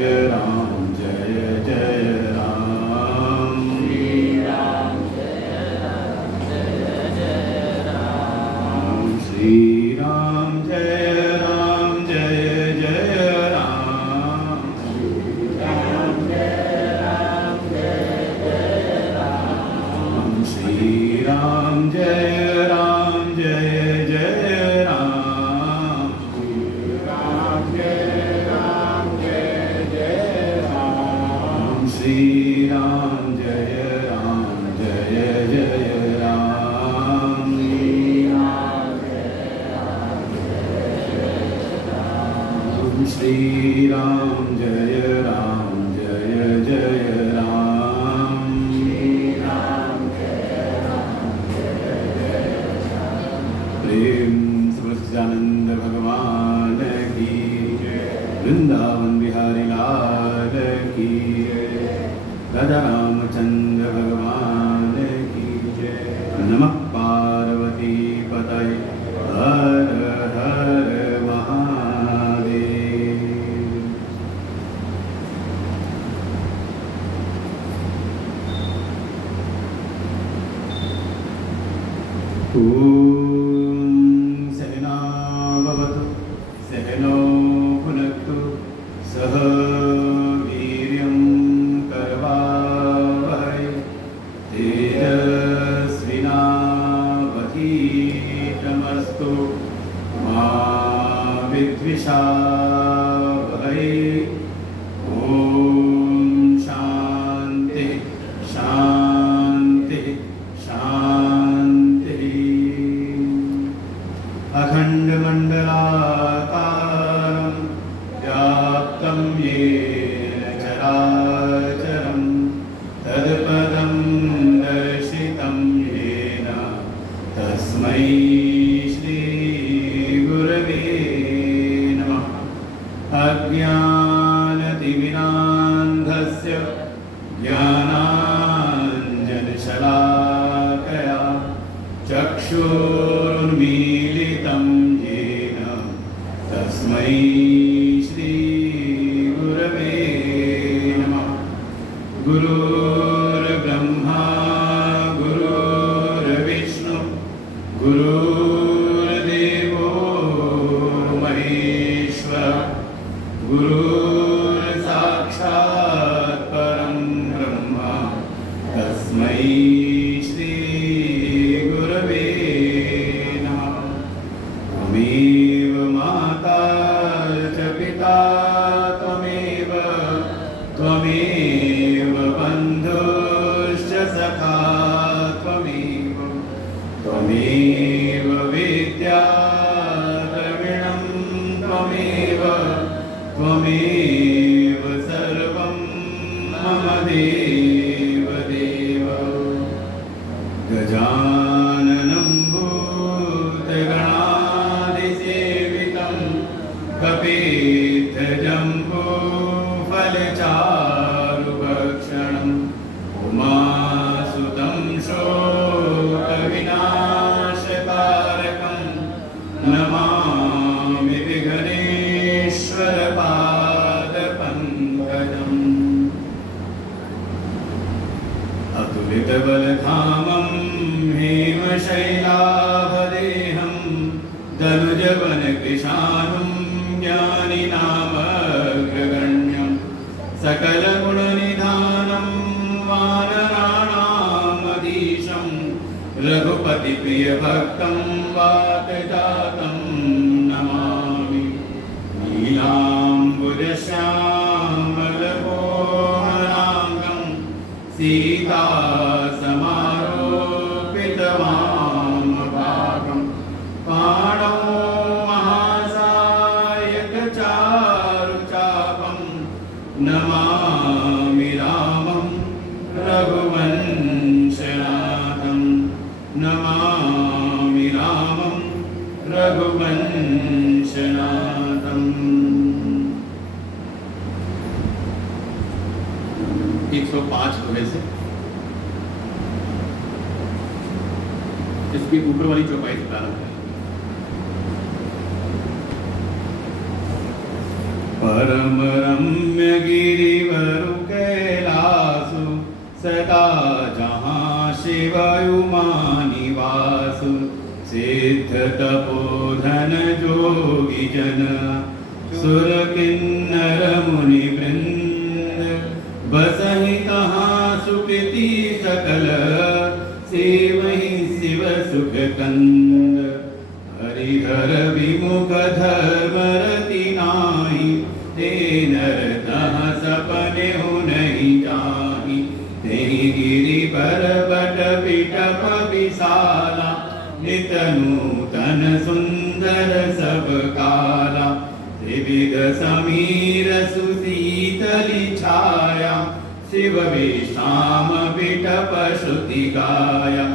जय राम जय जय राम श्री राम जय राम जय जय राम श्री राम जय राम जय जय राम श्री राम जय राम जय जय राम श्री राम जय राम जय जय राम श्री राम जय राम जय जय राम श्री राम जय राम जय जय राम श्री राम जय राम जय जय राम श्री राम जय राम जय जय राम श्री राम जय राम जय जय राम प्रेम सच्चिदानंद भगवान की जय वृंदावन बिहारी लाल की जय राजा रामचंद्र भगवान की जय नमः पार्वती पतये हर हर महादेव। ॐ सहना भवतु सहनौ भुनक्तु सह वीर्यं करवावहै तेजस्विनावधीतमस्तु मा विद्विषावहै। ॐ शान्ति शान्ति शान्तिः। अखण्डमण्डलाकारं व्याप्तं येन चराचरं तत्पदं दर्शितं येन तस्मै श्रीगुरवे नमः। अज्ञानतिमिरान्धस्य ज्ञानाञ्जनशलाकया चक्षुरुन्मीलितं येन तस्मै श्रीगुरवे नमः। गुरुर्ब्रह्मा गुरुर्विष्णु गुरुर्देवो महेश्वर गुरुर्साक्षात् परं ब्रह्म तस्मै श्रीगुरवे नमः। त्वमेव माता च पिता त्वमेव बन्धुश्च सखा त्वमेव विद्या द्रविणं त्वमेव सर्वं मम देव देव। गजाननं भूतगणादिसेवितं कपित्थजम्बूफलचारुभक्षणम् उमासुतं शोकविनाशकारकं नमामि विघ्नेश्वरपादपङ्कजम्। अतुलितबलधामं हेमशैलाभदेहं दनुजवनकृशानुं ज्ञानिनामग्रगण्यं सकलगुणनिधानं वानराणामधीशं रघुपतिप्रियभक्तं वातजातं नमामि। नीलाम्बुजश्यामलकोमलाङ्गं सीतासमारोपितवामभागं पाणौ महासायकचारुचापं नमामि रामं रघुवंशनाथं नमामि रामं रघुवंशनाथम्। 105 घोड़े से इसकी ऊपर वाली चौपाई से प्रारंभ है। परम रम्य गिरिवरु कैलासु सदा जहाँ शिव उमा निवासु सिद्ध तपोधन जोगी जन सुर किन्नर मुनि वृंद बसहि तहाँ सुकृति सकल सेवहि शिव सुख कंद हरिहर विमुख धर्म रति नाही ते नर तह सपने हो नहीं जाही तेहि गिरि पर्वत पिटप विशाला नित नूतन सुंदर सब काला त्रिविध समीर सुशीतली छाया शिव विश्राम विटप श्रुति गाया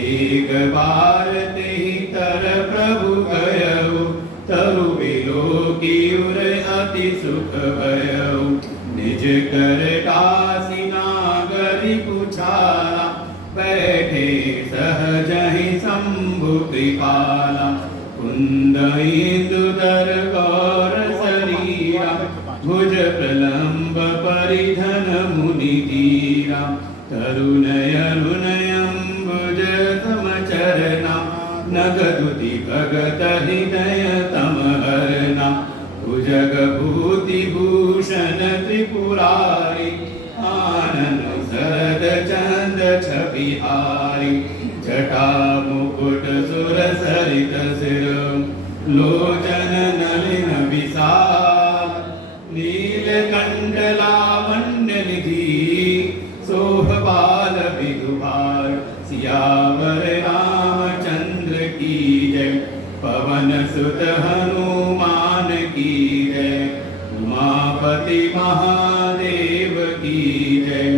एक बार तेहि तर प्रभु गयउ तरु विलोकी उर अति सुख भयउ निज कर दासी नागरि पुछाला बैठे सहज ही शंभु कृपाला कुंद इंदुदर गौर शरीरा भुज प्रलंब परिधन मुनि धीरा तरुणयनुनयम्बुज समचरना नगदुति भगत हृदय तमहरना भुजग भूति भूषण त्रिपुरारी आनन सरद चंद छबिहारी जटा मुकुट सुर सरित सिर लोचन नलिन विशाल नीलकंठ लावण्य निधि सोहबाल विदुभार सियावर रामचंद्र की जय पवन सुत हनुमान की जय उमापति महादेव की जय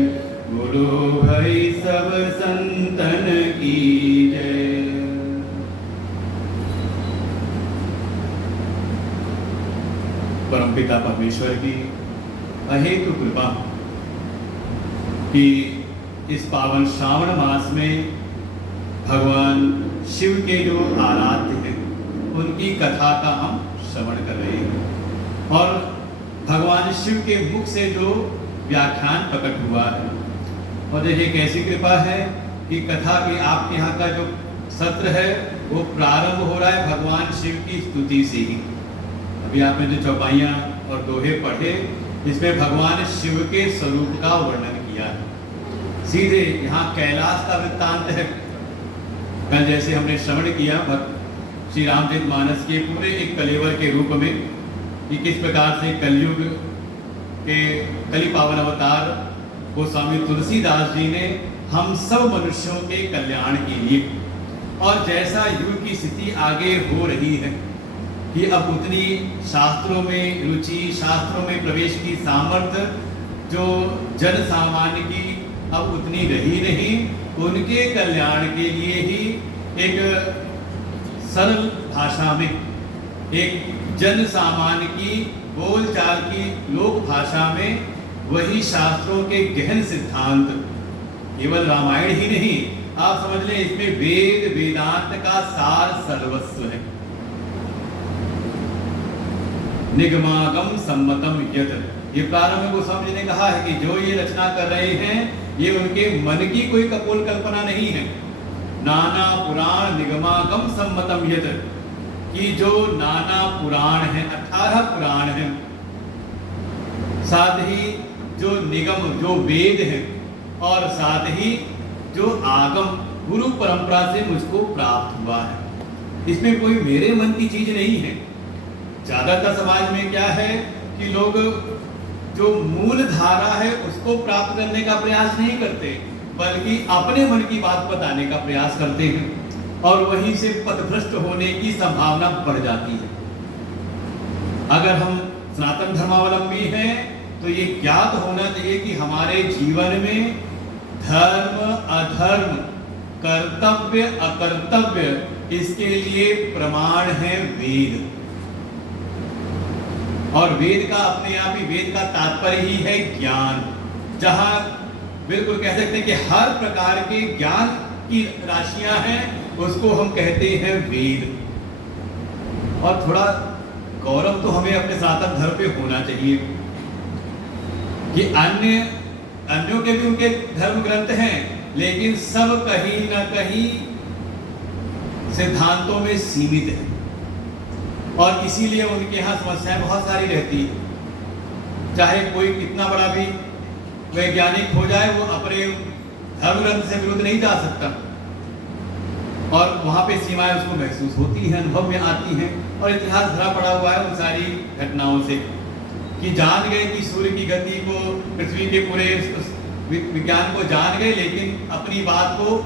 गुरु भई सब संतन की जय। परमपिता परमेश्वर की अहेतु कृपा कि इस पावन श्रावण मास में भगवान शिव के जो आराध्य हैं उनकी कथा का हम श्रवण कर रहे हैं और भगवान शिव के मुख से जो व्याख्यान प्रकट हुआ है और देखिए कैसी कृपा है कि कथा की आपके यहाँ का जो सत्र है वो प्रारंभ हो रहा है भगवान शिव की स्तुति से ही। अभी आपने जो चौपाइयाँ और दोहे पढ़े इसमें भगवान शिव के स्वरूप का वर्णन किया है। सीधे यहाँ कैलाश का वृत्तांत है। कल जैसे हमने श्रवण किया श्री रामचरितमानस के पूरे एक कलेवर के रूप में कि किस प्रकार से कलयुग के कली पावन अवतार गोस्वामी तुलसीदास जी ने हम सब मनुष्यों के कल्याण के लिए और जैसा युग की स्थिति आगे हो रही है कि अब उतनी शास्त्रों में रुचि शास्त्रों में प्रवेश की सामर्थ्य जो जन सामान्य की अब उतनी रही नहीं उनके कल्याण के लिए ही एक सरल भाषा में एक जन सामान्य की बोलचाल की लोक भाषा में वही शास्त्रों के गहन सिद्धांत केवल रामायण ही नहीं आप समझ लें इसमें वेद वेदांत का सार सर्वस्व है। निगमागम सम्मतम यत ये प्रारंभ में गोस्वामी जी ने कहा है कि जो ये रचना कर रहे हैं ये उनके मन की कोई कपोल कल्पना नहीं है। नाना पुराण निगमागम सम्मतम यत कि जो नाना पुराण है 18 पुराण हैं साथ ही जो निगम जो वेद है और साथ ही जो आगम गुरु परंपरा से मुझको प्राप्त हुआ है इसमें कोई मेरे मन की चीज नहीं है। ज्यादातर समाज में क्या है कि लोग जो मूल धारा है उसको प्राप्त करने का प्रयास नहीं करते बल्कि अपने मन की बात बताने का प्रयास करते हैं और वहीं से पथभ्रष्ट होने की संभावना बढ़ जाती है। अगर हम सनातन धर्मावलंबी हैं तो ये ज्ञात होना चाहिए कि हमारे जीवन में धर्म अधर्म कर्तव्य अकर्तव्य इसके लिए प्रमाण है वेद और वेद का अपने आप ही वेद का तात्पर्य ही है ज्ञान जहां बिल्कुल कह सकते हैं कि हर प्रकार के ज्ञान की राशियां हैं उसको हम कहते हैं वेद। और थोड़ा गौरव तो हमें अपने सनातन धर्म पे होना चाहिए कि अन्यों के भी उनके धर्म ग्रंथ हैं, लेकिन सब कहीं ना कहीं सिद्धांतों में सीमित है और इसीलिए उनके यहाँ समस्याएं बहुत सारी रहती है। चाहे कोई कितना बड़ा भी वैज्ञानिक हो जाए, वो अपने धर्म ग्रंथ से विरुद्ध नहीं जा सकता और वहाँ पे सीमाएं उसको महसूस होती हैं, अनुभव में आती हैं। और इतिहास भरा पड़ा हुआ है उन सारी घटनाओं से कि जान गए कि सूर्य की गति को, पृथ्वी के पूरे विज्ञान को जान गए, लेकिन अपनी बात को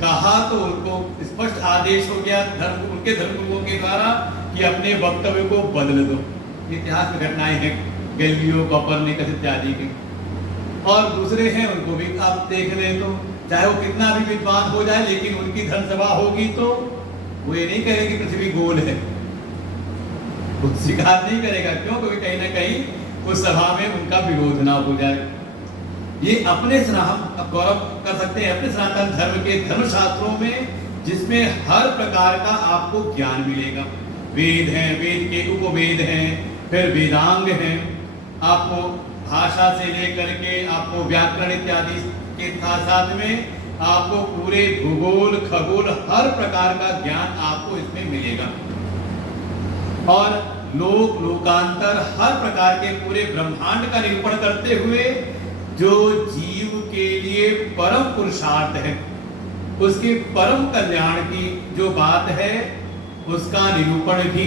कहा तो उनको स्पष्ट आदेश हो गया उनके धर्मगुरुओं के द्वारा कि अपने वक्तव्य को बदल दो। इतिहास में घटनाएं हैं गैलीलियो, कोपरनिकस इत्यादि की। और दूसरे हैं, उनको भी आप देख लें तो चाहे वो कितना भी विद्वान हो जाए, लेकिन उनकी धर्म सभा होगी तो वो ये नहीं कहेगा कि पृथ्वी गोल है, वो स्वीकार नहीं करेगा। क्यों? क्योंकि कहीं ना कहीं उस सभा में उनका विरोध ना हो जाए। ये अपने हम गौरव कर सकते हैं अपने सनातन धर्म के धर्मशास्त्रों में, जिसमें हर प्रकार का आपको ज्ञान मिलेगा। वेद हैं, वेद के उपवेद हैं, फिर वेदांग हैं, आपको भाषा से लेकर के आपको व्याकरण इत्यादि के साथ में आपको पूरे भूगोल, खगोल, हर प्रकार का ज्ञान आपको इसमें मिलेगा। और लोक लोकांतर हर प्रकार के पूरे ब्रह्मांड का निरूपण करते हुए जो जीव के लिए परम पुरुषार्थ है, उसके परम कल्याण की जो बात है उसका निरूपण भी,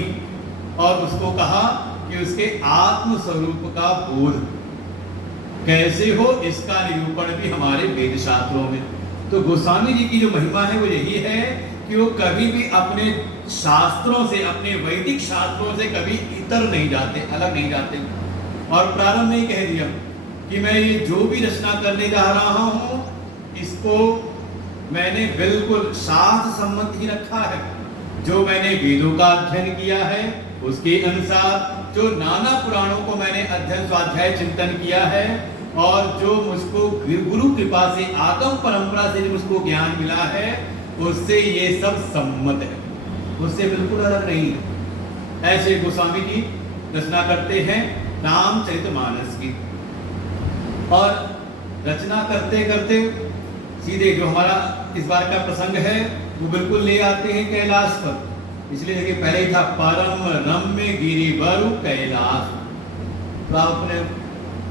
और उसको कहा कि उसके आत्म स्वरूप का बोध कैसे हो, इसका निरूपण भी हमारे वेद शास्त्रों में। तो गोस्वामी जी की जो महिमा है वो यही है कि वो कभी भी अपने शास्त्रों से, अपने वैदिक शास्त्रों से कभी इतर नहीं जाते, अलग नहीं जाते। और प्रारंभ में ही कह दिया कि मैं ये जो भी रचना करने जा रहा हूँ, इसको मैंने बिल्कुल शास्त्र सम्मत ही रखा है। जो मैंने वेदों का अध्ययन किया है उसके अनुसार, जो नाना पुराणों को मैंने अध्ययन स्वाध्याय चिंतन किया है, और जो मुझको गुरु कृपा से, आगम परंपरा से मुझको ज्ञान मिला है, उससे ये सब सम्मत है, उससे बिल्कुल अलग नहीं है। ऐसे गोस्वामी जी रचना करते हैं रामचरितमानस की, और रचना करते करते सीधे जो हमारा इस बार का प्रसंग है वो बिल्कुल ले आते हैं कैलाश पर। इसलिए देखिए पहले ही था परम रम्य गिरि बरु कैलाश। तो आप अपने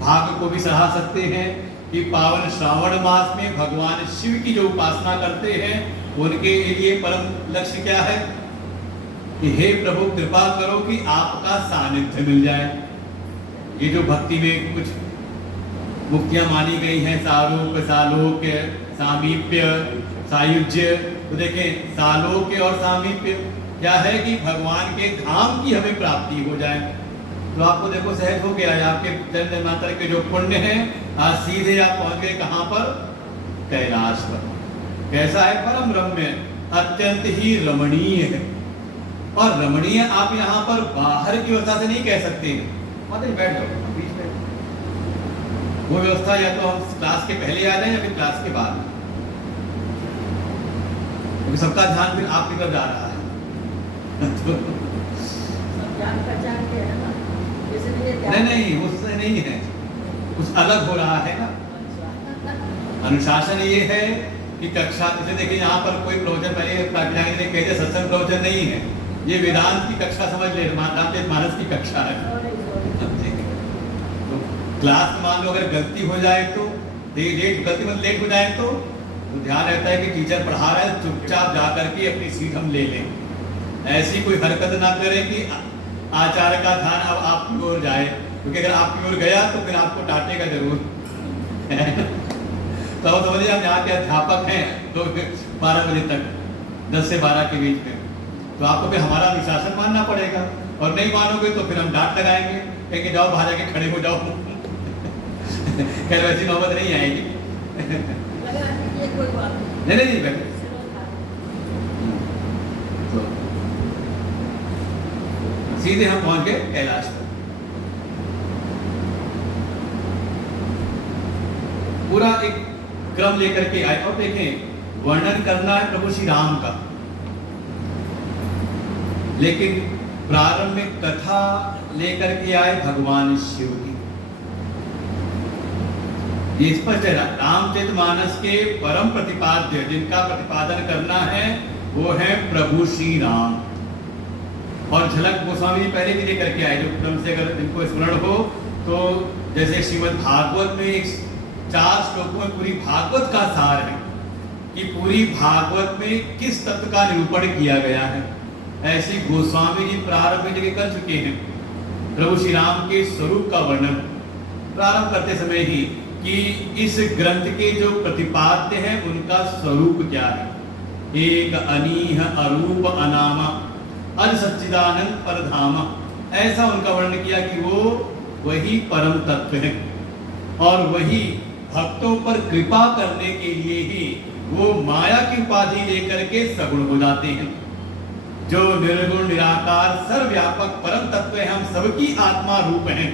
भाग्य को भी सराह सकते हैं कि पावन श्रावण मास में भगवान शिव की जो उपासना करते हैं उनके लिए परम लक्ष्य क्या है कि हे प्रभु कृपा करो कि आपका सानिध्य मिल जाए। ये जो भक्ति में कुछ मुक्तियां मानी गई हैं, सारूप, सालोक्य, सामीप्य, सायुज्य, तो देखें सालोक्य और सामीप्य क्या है कि भगवान के धाम की हमें प्राप्ति हो जाए। तो आपको देखो सहज हो गया, आपके जन्म जन्मांतर के जो पुण्य हैं, आज सीधे आप पहुंच गए कहां पर? कैलाश पर। कैसा है? परम रम्य, अत्यंत ही रमणीय है। और रमणीय आप यहाँ पर बाहर की व्यवस्था से नहीं कह सकते हैं, मतलब बैठ जाओ बीच में, वो व्यवस्था या तो हम क्लास के पहले आ जाए या फिर क्लास के बाद, क्योंकि सबका ध्यान फिर आपकी तरफ जा रहा है। नहीं, उससे नहीं है, कुछ अलग हो रहा है ना। अनुशासन ये है कि कक्षा, जैसे देखिए यहाँ पर कोई प्रवचन पहले कहते सत्संग प्रवचन नहीं है, ये वेदांत की कक्षा समझ ले, रामचरितमानस की कक्षा है। तो क्लास में मान लो अगर गलती हो जाए तो लेट हो जाए तो ध्यान रहता है कि टीचर पढ़ा रहा है, चुपचाप जा करके अपनी सीट हम ले लें। ऐसी कोई हरकत ना करें कि आचार्य का ध्यान अब आपकी ओर जाए, क्योंकि अगर आपकी ओर गया तो फिर आपको डांटेगा जरूर। तो अब समझिए हम यहाँ के अध्यापक हैं तो 12 बजे तक, 10 से 12 के बीच में, तो आपको फिर हमारा अनुशासन मानना पड़ेगा, और नहीं मानोगे तो फिर हम डांट लगाएंगे, कहेंगे जाओ बाहर जाके खड़े हो जाओ। खैर वैसी नौबत नहीं आएगी। नहीं बैठे। तो सीधे हम पहुंच गए कैलाश पर। पूरा एक क्रम लेकर के आए, और देखें वर्णन करना है प्रभु श्री राम का, लेकिन प्रारंभ में कथा लेकर के आए भगवान शिव की। ये स्पष्ट है, रामचरितमानस के परम प्रतिपाद्य जिनका प्रतिपादन करना है वो है प्रभु श्री राम। और झलक गोस्वामी जी पहले भी लेकर के आए, जो क्रम से अगर इनको स्मरण हो तो जैसे श्रीमद् भागवत में 4 श्लोकों में पूरी भागवत का सार है कि पूरी भागवत में किस तत्व का निरूपण किया गया है। ऐसे गोस्वामी जी प्रारंभ में जगह कर चुके हैं प्रभु श्री राम के स्वरूप का वर्णन प्रारंभ करते समय ही कि इस ग्रंथ के जो प्रतिपाद्य हैं उनका स्वरूप क्या है। एक अनीह अरूप अनामा अज सच्चिदानंद परधामा, ऐसा उनका वर्णन किया कि वो वही परम तत्व है और वही भक्तों पर कृपा करने के लिए ही वो माया की उपाधि लेकर के सगुण हो जाते हैं। जो निर्गुण निराकार सर्वव्यापक परम तत्व है, हम सबकी आत्मा रूप हैं,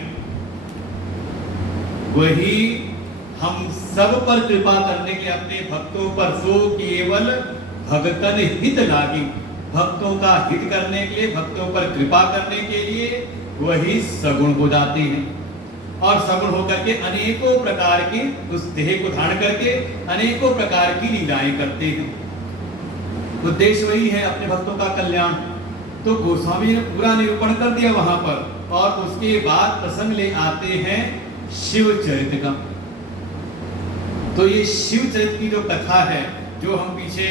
वही हम सब पर कृपा करने के अपने भक्तों पर सो केवल भगतन हित लागी, भक्तों का हित करने के लिए, भक्तों पर कृपा करने के लिए वही सगुण हो जाते हैं और सगुण होकर के अनेकों प्रकार की उस देह को धारण करके अनेकों प्रकार की लीलाएं करते हैं। उद्देश्य वही है अपने भक्तों का कल्याण। तो गोस्वामी ने पूरा निरूपण कर दिया वहां पर और उसके बाद प्रसंग ले आते हैं शिव चरित्र का। तो ये शिव चरित्र की जो कथा है, जो हम पीछे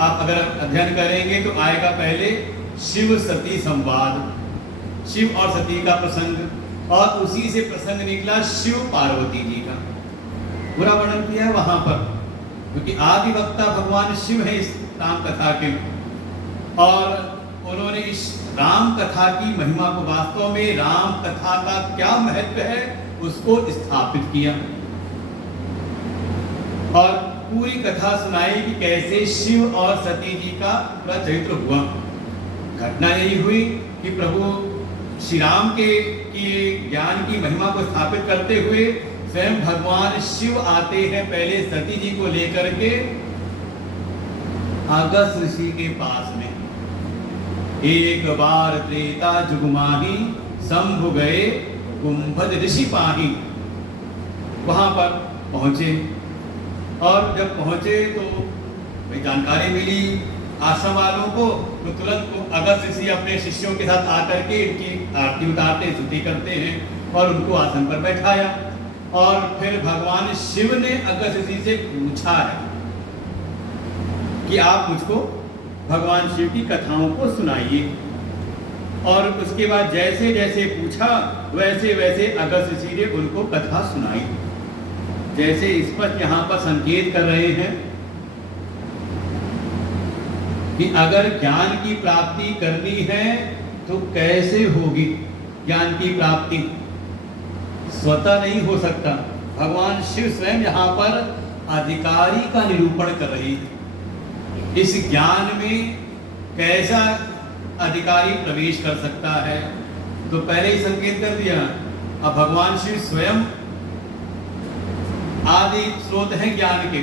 आप अगर अध्ययन करेंगे तो आएगा पहले शिव सती संवाद, शिव और सती का प्रसंग, और उसी से प्रसंग निकला शिव पार्वती जी का। पूरा वर्णन किया है वहां पर, क्योंकि आदि वक्ता भगवान शिव है इस राम कथा के, और उन्होंने इस राम कथा की महिमा को, वास्तव में राम कथा का क्या महत्व है उसको स्थापित किया और पूरी कथा सुनाई कि कैसे शिव और सती जी का पूरा चरित्र हुआ। घटना यही हुई कि प्रभु श्री राम के ज्ञान की महिमा को स्थापित करते हुए स्वयं भगवान शिव आते हैं पहले सती जी को लेकर के अगस्त्य ऋषि के पास में। एक बार त्रेता जुग माही शंभु गए कुंभज ऋषि पाही। वहां पर पहुंचे और जब पहुंचे तो जानकारी मिली आश्रम वालों को, तो तुरंत अगस्त्य ऋषि अपने शिष्यों के साथ आकर के इनकी आरती उतारते, स्तुति करते हैं और उनको आसन पर बैठाया। और फिर भगवान शिव ने अगस्त्य ऋषि से पूछा है कि आप मुझको भगवान शिव की कथाओं को सुनाइए। और उसके बाद जैसे जैसे पूछा वैसे वैसे अगस्त्य ऋषि ने उनको कथा सुनाई। जैसे स्पष्ट यहाँ पर संकेत कर रहे हैं कि अगर ज्ञान की प्राप्ति करनी है तो कैसे होगी। ज्ञान की प्राप्ति स्वतः नहीं हो सकता। भगवान शिव स्वयं यहाँ पर अधिकारी का निरूपण कर रही है। इस ज्ञान में कैसा अधिकारी प्रवेश कर सकता है, तो पहले ही संकेत कर दिया। अब भगवान शिव स्वयं आदि स्रोत हैं ज्ञान के,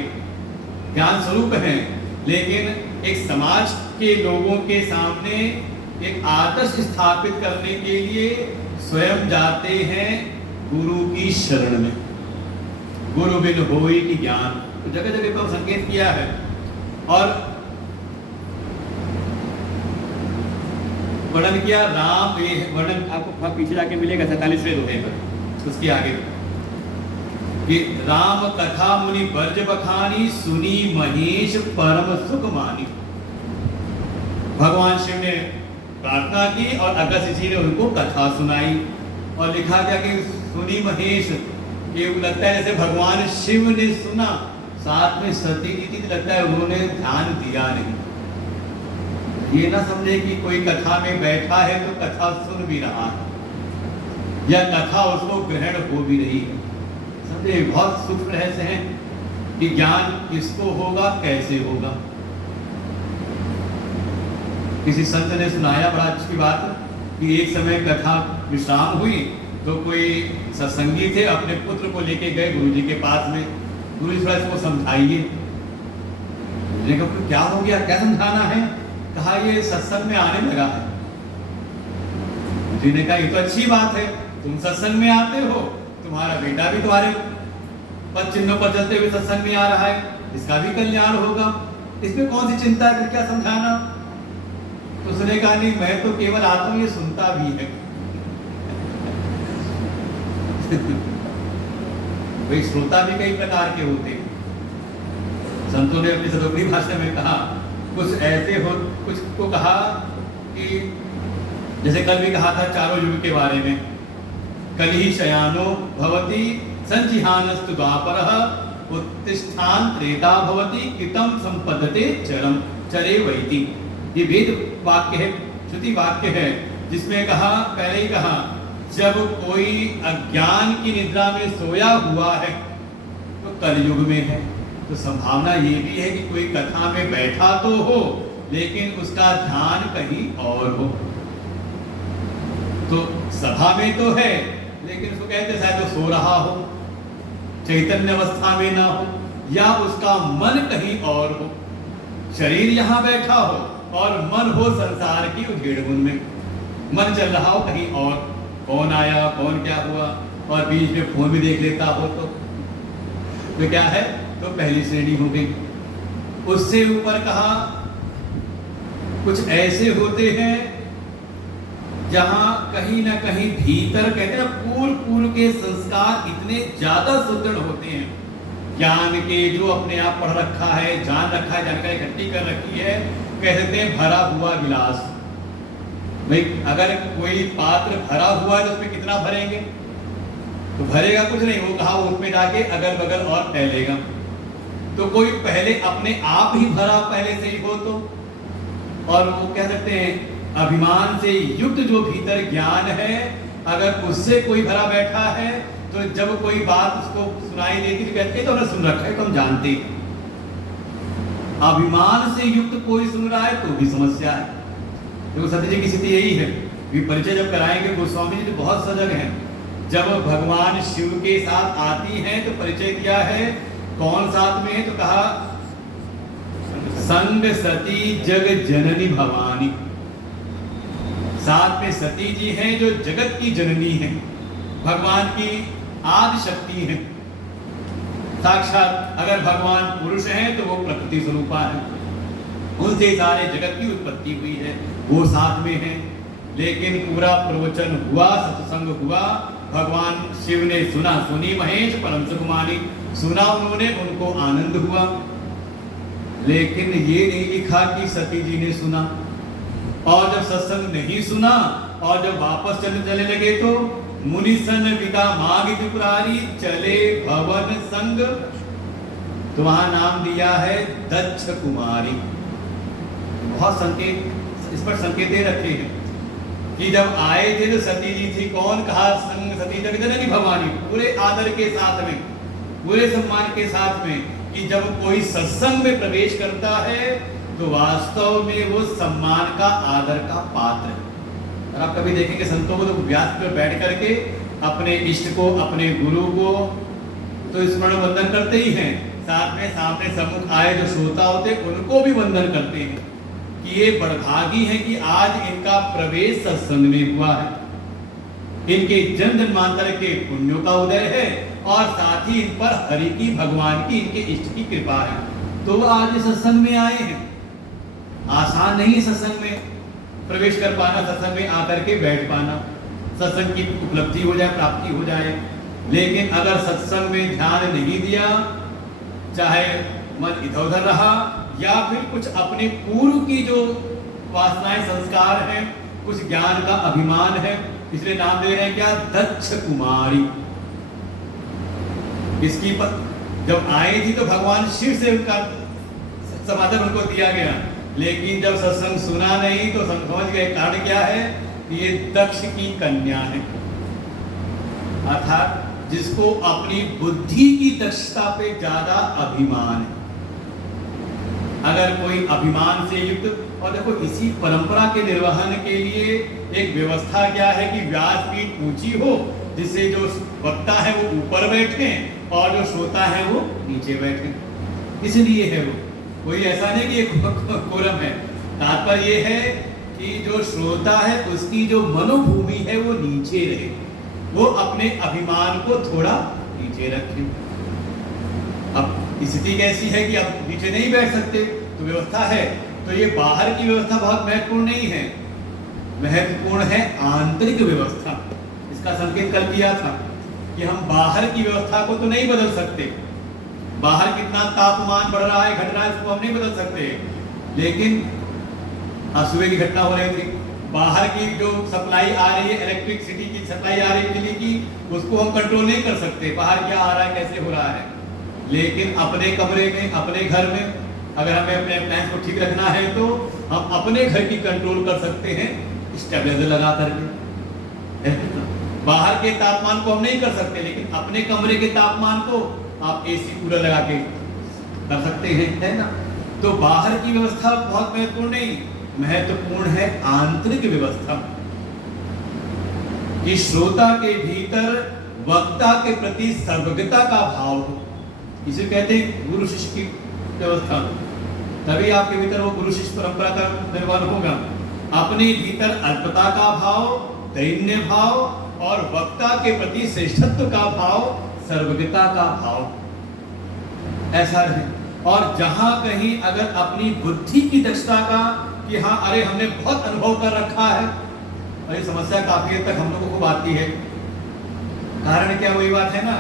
ज्ञान स्वरूप हैं, लेकिन एक समाज के लोगों के सामने एक आदर्श स्थापित करने के लिए स्वयं जाते हैं गुरु की शरण में। गुरु बिन होई की ज्ञान, तो जगह जगह पर संकेत किया है। और वर्णन किया राम, ये वर्णन आपको पीछे जाके मिलेगा 47वें दोहे पर, उसके आगे कि राम कथा मुनि बर्ज बखानी सुनी महेश परम सुख मानी। भगवान शिव ने प्रार्थना की और अगस्त्य जी ने उनको कथा सुनाई और लिखा गया कि सुनी महेश, ये लगता है जैसे भगवान शिव ने सुना, साथ में सती जी थी, लगता है उन्होंने ध्यान दिया नहीं। ये ना समझे कि कोई कथा में बैठा है तो कथा सुन भी रहा है या कथा उसको ग्रहण हो भी रही है। समझे, बहुत सूक्ष्म रहस्य है कि ज्ञान किसको होगा, कैसे होगा। किसी संत ने सुनाया बड़ा अच्छी बात कि एक समय कथा विश्राम हुई तो कोई सत्संगी थे, अपने पुत्र को लेके गए गुरुजी के पास में। गुरुजी थोड़ा इसको समझाइए। क्या हो गया, क्या समझाना है? कहा ये सत्संग में आने लगा है जी ने कहा ये तो अच्छी बात है, तुम सत्संग में आते हो, तुम्हारा बेटा भी तुम्हारे पद चिन्हों पर चलते हुए सत्संग में आ रहा है, इसका भी कल्याण होगा, इसमें कौन सी चिंता है, फिर क्या समझाना। तो उसने कहा नहीं, मैं तो केवल आता हूं, ये सुनता भी है। भाई श्रोता भी कई प्रकार के होते हैं। संतों ने अपनी सदोपरी भाषा में कहा, कुछ ऐसे हो, कुछ को कहा कि जैसे कल भी कहा था चारों युग के बारे में, कल ही शयानो भवति संचिहानस्तु द्वापरः उत्तिष्ठान त्रेता भवति कृतं संपद्यते चरम चरे वैति। ये वेद वाक्य है, श्रुति वाक्य है, जिसमें कहा, पहले ही कहा, जब कोई अज्ञान की निद्रा में सोया हुआ है तो कलयुग में है। तो संभावना ये भी है कि कोई कथा में बैठा तो हो लेकिन उसका ध्यान कहीं और हो। तो सभा में तो है लेकिन उसको कहते शायद वो सो रहा हो, चैतन्य अवस्था में ना हो, या उसका मन कहीं और हो, शरीर यहाँ बैठा हो और मन हो संसार की उधेड़-बुन में, मन चल रहा हो कहीं और, कौन आया, कौन क्या हुआ, और बीच में फोन भी देख लेता हो तो क्या है, तो पहली श्रेणी हो गई। उससे ऊपर कहा, कुछ ऐसे होते हैं जहां कहीं ना कहीं भीतर, कहते हैं पूर्व पूर्व के संस्कार इतने ज्यादा सुदृढ़ होते हैं, ज्ञान के जो अपने आप पढ़ रखा है, जान रखा है, जानकारी इकट्ठी कर रखी है, कह सकते हैं भरा हुआ गिलास। भाई अगर कोई पात्र भरा हुआ है तो उसमें कितना भरेंगे, तो भरेगा कुछ नहीं, वो कहा उसमें जाके अगल बगल और फैलेगा। तो कोई पहले अपने आप ही भरा पहले से ही हो तो, और वो कह सकते हैं अभिमान से युक्त जो भीतर ज्ञान है, अगर उससे कोई भरा बैठा है तो जब कोई बात उसको सुनाई देती तो कहते तो हमने सुन रखा है, तो हम जानते हैं। अभिमान से युक्त कोई सुन रहा है तो भी समस्या है। देखो सत्य जी की स्थिति यही है, परिचय जब कराएंगे, गोस्वामी जी तो बहुत सजग हैं। जब भगवान शिव के साथ आती हैं तो परिचय दिया है, कौन साथ में है, तो कहा संग सती जग जननी भवानी। साथ में सती जी हैं जो जगत की जननी हैं, भगवान की आदि शक्ति हैं। साक्षात अगर भगवान पुरुष हैं तो वो प्रकृति स्वरूपा है, उनसे सारे जगत की उत्पत्ति हुई है, वो साथ में है। लेकिन पूरा प्रवचन हुआ, सत्संग हुआ, भगवान शिव ने सुना, सुनी महेश परम सुखमानी, सुना उन्होंने, उनको आनंद हुआ। लेकिन ये नहीं लिखा कि सती जी ने सुना, और जब सत्संग नहीं सुना और जब वापस चलने लगे तो मुनि सन विदा माग त्रिपुरारी चले भवन संग, तो वहां नाम दिया है दक्ष कुमारी। बहुत संकेत इस पर संकेत दे रखे हैं कि जब आए थे तो सती जी थी, कौन कहा संग सती जग जननी भवानी, पूरे आदर के साथ में, पूरे सम्मान के साथ में, कि जब कोई सत्संग में प्रवेश करता है तो वास्तव में वो सम्मान का, आदर का पात्र है। और आप कभी देखेंगे संतों को तो व्यास पर बैठ करके अपने इष्ट को, अपने गुरु को तो स्मरण वंदन करते ही हैं, साथ में सामने सम्मुख आए जो श्रोता होते उनको भी वंदन करते हैं कि ये बड़भागी है कि आज इनका प्रवेश सत्संग में हुआ है, इनके जन्म जन्मांतर के पुण्यों का उदय है, और साथ ही इन पर हरि की, भगवान की, इनके इष्ट की कृपा है, तो आज सत्संग में आए हैं। आसान नहीं सत्संग में प्रवेश कर पाना, सत्संग में आकर के बैठ पाना, सत्संग की उपलब्धि हो जाए, प्राप्ति हो जाए। लेकिन अगर सत्संग में ध्यान नहीं दिया, चाहे मन इधर उधर रहा या फिर कुछ अपने पूर्व की जो वासनाएं, संस्कार हैं, कुछ ज्ञान का अभिमान है, इसलिए नाम दे रहे हैं क्या, दक्ष कुमारी। इसकी जब आई थी तो भगवान शिव से उनका समाधान उनको दिया गया, लेकिन जब सत्संग सुना नहीं तो समझ गए कारण क्या है, ये दक्ष की कन्या है, अर्थात जिसको अपनी बुद्धि की दक्षता पे ज्यादा अभिमान है। अगर कोई अभिमान से युक्त, और देखो इसी परंपरा के निर्वहन के लिए एक व्यवस्था क्या है कि व्यासपीठ ऊंची हो, जिससे जो वक्ता है वो ऊपर बैठे और जो श्रोता है वो नीचे बैठे, इसलिए है वो, कोई ऐसा नहीं कि एक कोरम है। तात्पर्य ये है कि जो श्रोता है उसकी जो मनोभूमि है वो नीचे रहे, वो अपने अभिमान को थोड़ा नीचे रखे। अब स्थिति कैसी है कि अब नीचे नहीं बैठ सकते, तो व्यवस्था है, तो ये बाहर की व्यवस्था बहुत महत्वपूर्ण नहीं है, महत्वपूर्ण है आंतरिक व्यवस्था। इसका संकेत कर दिया था कि हम बाहर की व्यवस्था को तो नहीं बदल सकते, बाहर कितना तापमान बढ़ रहा है घट रहा है उसको हम नहीं बदल सकते, लेकिन सुबह की घटना हो रही थी, बाहर की जो सप्लाई आ रही है, इलेक्ट्रिसिटी की सप्लाई आ रही है बिजली की, उसको हम कंट्रोल नहीं कर सकते, बाहर क्या आ रहा है कैसे हो रहा है। लेकिन अपने कमरे में, अपने घर में अगर हमें अपने अप्लायंस को ठीक रखना है तो हम अपने घर की कंट्रोल कर सकते हैं स्टेबलाइजर लगा करके। बाहर के तापमान को हम नहीं कर सकते, लेकिन अपने कमरे के तापमान को आप एसी कूलर लगा के कर सकते हैं, है ना। तो बाहर की व्यवस्था बहुत महत्वपूर्ण नहीं, महत्वपूर्ण है आंतरिक व्यवस्था कि श्रोता के भीतर वक्ता के प्रति सर्वज्ञता का भाव हो। इसे कहते हैं गुरु शिष्य की व्यवस्था, तभी आपके भीतर वो गुरु शिष्य परंपरा का निर्माण होगा। अपने भीतर अल्पता का भाव, दैन्य भाव और वक्ता के प्रति श्रेष्ठत्व का भाव, सर्वज्ञता का भाव ऐसा रहे। और जहां कहीं अगर अपनी बुद्धि की दक्षता का कि हाँ अरे हमने बहुत अनुभव कर रखा है, और ये समस्या काफी हद तक हम लोगों को आती है। कारण क्या, वही बात है ना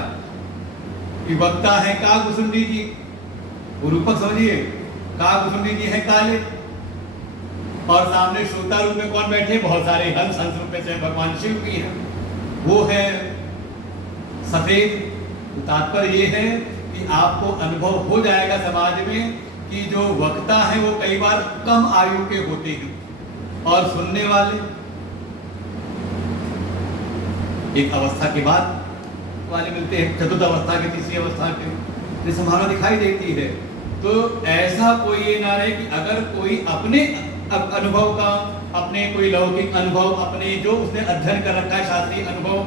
कि वक्ता है कागभूषुंडी जी, वो रूपक समझिए, कागभूषुंडी जी है काले और सामने श्रोता रूप में कौन बैठे, बहुत सारे हंस, हंस रूप में से भगवान शिव भी हैं, वो है सफेद। तात्पर्य ये है कि आपको अनुभव हो जाएगा समाज में कि जो वक्ता है वो कई बार कम आयु के होते हैं और सुनने वाले एक अवस्था के बाद वाले मिलते हैं, चतुर्थ अवस्था के, तीसरी अवस्था के, ये संभावना दिखाई देती है। तो ऐसा कोई ये ना रहे कि अगर कोई अपने अनुभव का, अपने कोई लौकिक अनुभव, अपने जो उसने अध्ययन कर रखा है शास्त्रीय अनुभव,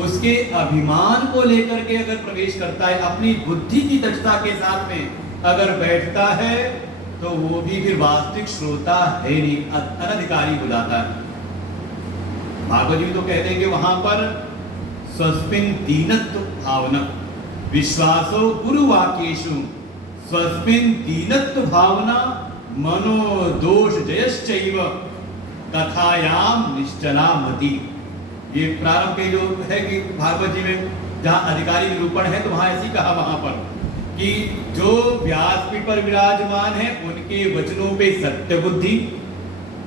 उसके अभिमान को लेकर के अगर प्रवेश करता है, अपनी बुद्धि की दक्षता के साथ में अगर बैठता है, तो वो भी फिर वास्तविक श्रोता है नहीं, अनधिकारी हो जाता है। भागवत जी तो कहते हैं कि वहां पर स्वस्मिन् दीनत्व भावना विश्वासो गुरु वाक्येषु स्वस्मिन् दीनत्व भावना मनोदोष जयश्चैव कथायाम निश्चला मति। ये प्रारंभ के जो है कि भागवत जी में जहाँ अधिकारी निरूपण है तो वहाँ ऐसी कहा वहाँ पर कि जो व्यासपीठ पर विराजमान है उनके वचनों पे सत्य बुद्धि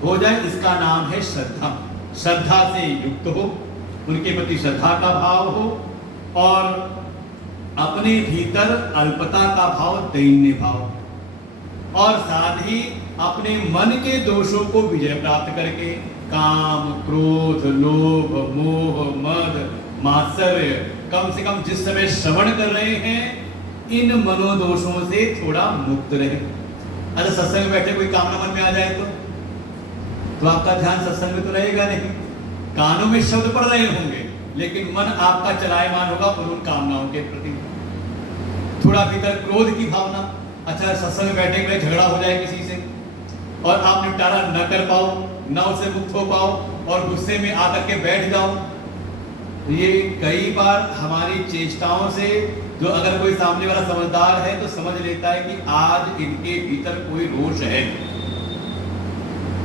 हो जाए, इसका नाम है श्रद्धा। श्रद्धा से युक्त हो, उनके प्रति श्रद्धा का भाव हो और अपने भीतर अल्पता का भाव, दैन्य भाव, और साथ ही अपने मन के दोषों को विजय प्राप्त करके काम, क्रोध, लोभ, मोह, मद, मात्सर्य, कम से कम जिस समय श्रवण कर रहे हैं इन मनोदोषों से थोड़ा मुक्त रहे। अगर सत्संग में बैठे कोई कामना मन में आ जाए तो आपका ध्यान सत्संग में तो रहेगा नहीं, कानों में शब्द पढ़ रहे होंगे लेकिन मन आपका चलायमान होगा उन कामनाओं के प्रति। थोड़ा भीतर क्रोध की भावना, अच्छा सत्संग में बैठे हुए झगड़ा हो जाए किसी से और आप निपटारा न कर पाओ, न उससे मुक्त हो पाओ और गुस्से में आकर के बैठ जाओ, ये कई बार हमारी चेष्टाओं से, जो अगर कोई सामने वाला समझदार है तो समझ लेता है कि आज इनके भीतर कोई रोष है।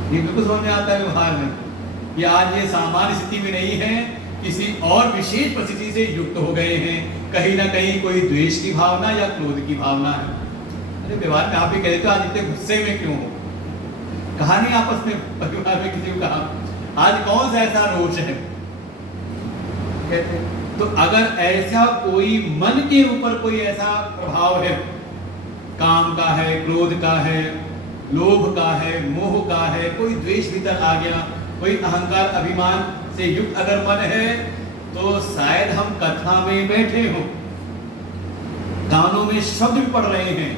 ये बिल्कुल समझ में आता है व्यवहार में कि आज ये सामान्य स्थिति में नहीं है, किसी और विशेष परिस्थिति से युक्त हो गए हैं, कहीं ना कहीं कोई द्वेष की भावना या क्रोध की भावना है। अरे व्यवहार में आप भी कहते हो आज इतने गुस्से में क्यों हो, कहा नहीं आपस में परिवार में किसी को कहा आज कौन सा ऐसा रोष है, कहते। तो अगर ऐसा कोई मन के ऊपर कोई ऐसा प्रभाव है, काम का है, क्रोध का है, लोभ का है, मोह का है, कोई द्वेष भीतर आ गया, कोई अहंकार अभिमान से युक्त अगर मन है, तो शायद हम कथा में बैठे हो, कानों में शब्द भी पढ़ रहे हैं,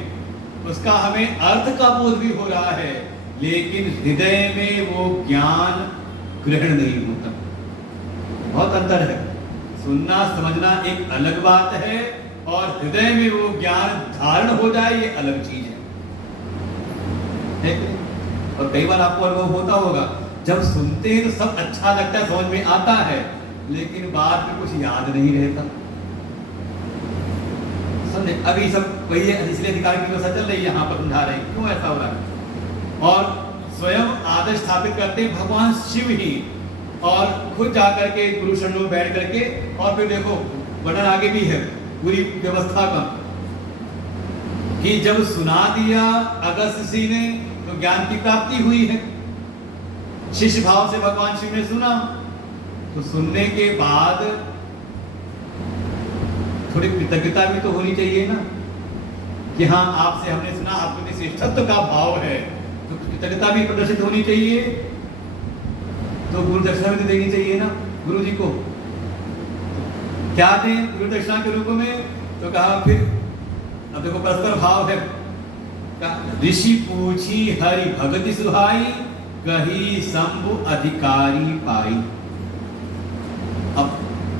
उसका हमें अर्थ का बोध भी हो रहा है, लेकिन हृदय में वो ज्ञान ग्रहण नहीं होता। बहुत अंतर है, सुनना समझना एक अलग बात है और हृदय में वो ज्ञान धारण हो जाए ये अलग चीज है। और कई बार आपको अनुभव होता होगा जब सुनते हैं तो सब अच्छा लगता है, समझ में आता है, लेकिन बाद में कुछ याद नहीं रहता। समझे? अभी सब वही है, इसलिए अधिकार की व्यवस्था चल रही है, यहाँ पर समझा रहे हैं क्यों ऐसा हो रहा है। और स्वयं आदर्श स्थापित करते हैं भगवान शिव ही, और खुद जाकर के गुरु शरणों में बैठ करके, और फिर देखो वर्णन आगे भी है पूरी व्यवस्था का, कि जब सुना दिया अगस्त्य ऋषि ने तो ज्ञान की प्राप्ति हुई है। शिष्य भाव से भगवान शिव ने सुना, तो सुनने के बाद थोड़ी कृतज्ञता भी तो होनी चाहिए ना, कि हाँ आपसे हमने सुना, आपके श्रेष्ठत्व का भाव है, तो कृतज्ञता भी प्रदर्शित होनी चाहिए। तो गुरु दक्षिणा भी तो देनी चाहिए ना गुरु जी को। क्या दें गुरु दक्षिणा के रूप में? तो कहा फिर, अब देखो परस्पर भाव है, ऋषि पूछी हरि भगति सुहाई, कही शंभु अधिकारी पाई। अब